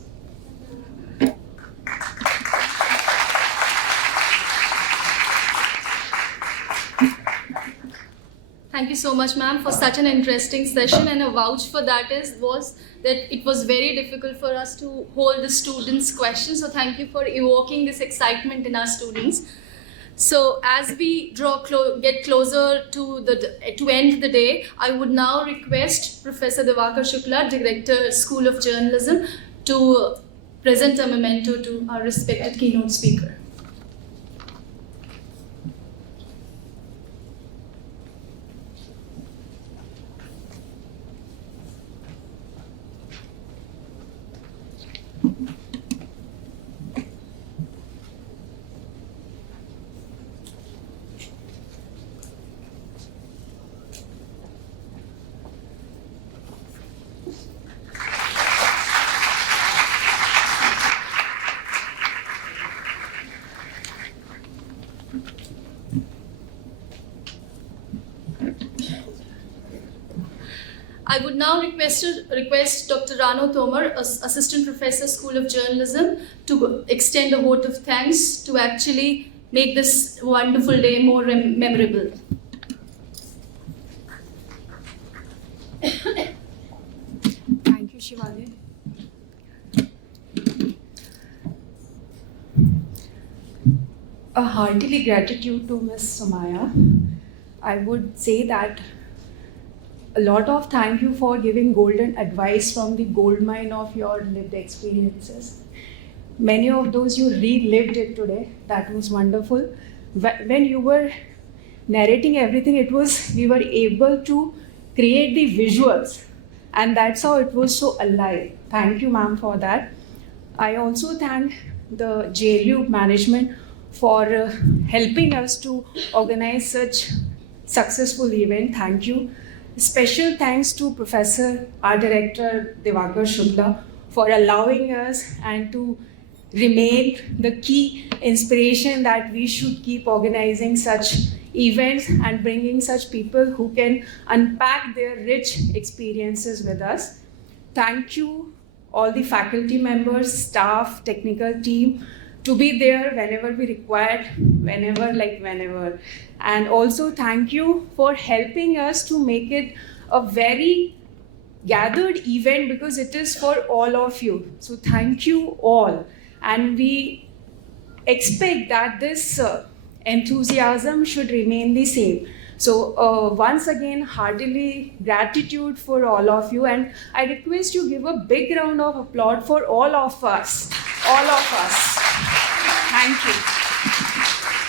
Thank you so much, ma'am, for such an interesting session. And a vouch for that was that it was very difficult for us to hold the students' questions. So thank you for evoking this excitement in our students. So as we get closer to end the day, I would now request Professor Divakar Shukla, Director, School of Journalism, to present a memento to our respected keynote speaker. I would now request Dr. Rano Tomar, Assistant Professor, School of Journalism, to extend a vote of thanks to actually make this wonderful day more memorable. Thank you, Shivali. A heartily gratitude to Ms. Somaya. I would say that a lot of thank you for giving golden advice from the gold mine of your lived experiences. Many of those you relived it today. That was wonderful. When you were narrating everything, we were able to create the visuals, and that's how it was so alive. Thank you, ma'am, for that. I also thank the JLU management for helping us to organize such successful event. Thank you. Special thanks to Professor, our Director Divakar Shukla, for allowing us and to remain the key inspiration that we should keep organizing such events and bringing such people who can unpack their rich experiences with us. Thank you, all the faculty members, staff, technical team, to be there whenever we required, whenever. And also thank you for helping us to make it a very gathered event, because it is for all of you. So thank you all. And we expect that this enthusiasm should remain the same. So once again, heartily gratitude for all of you. And I request you give a big round of applause for all of us. All of us. Thank you.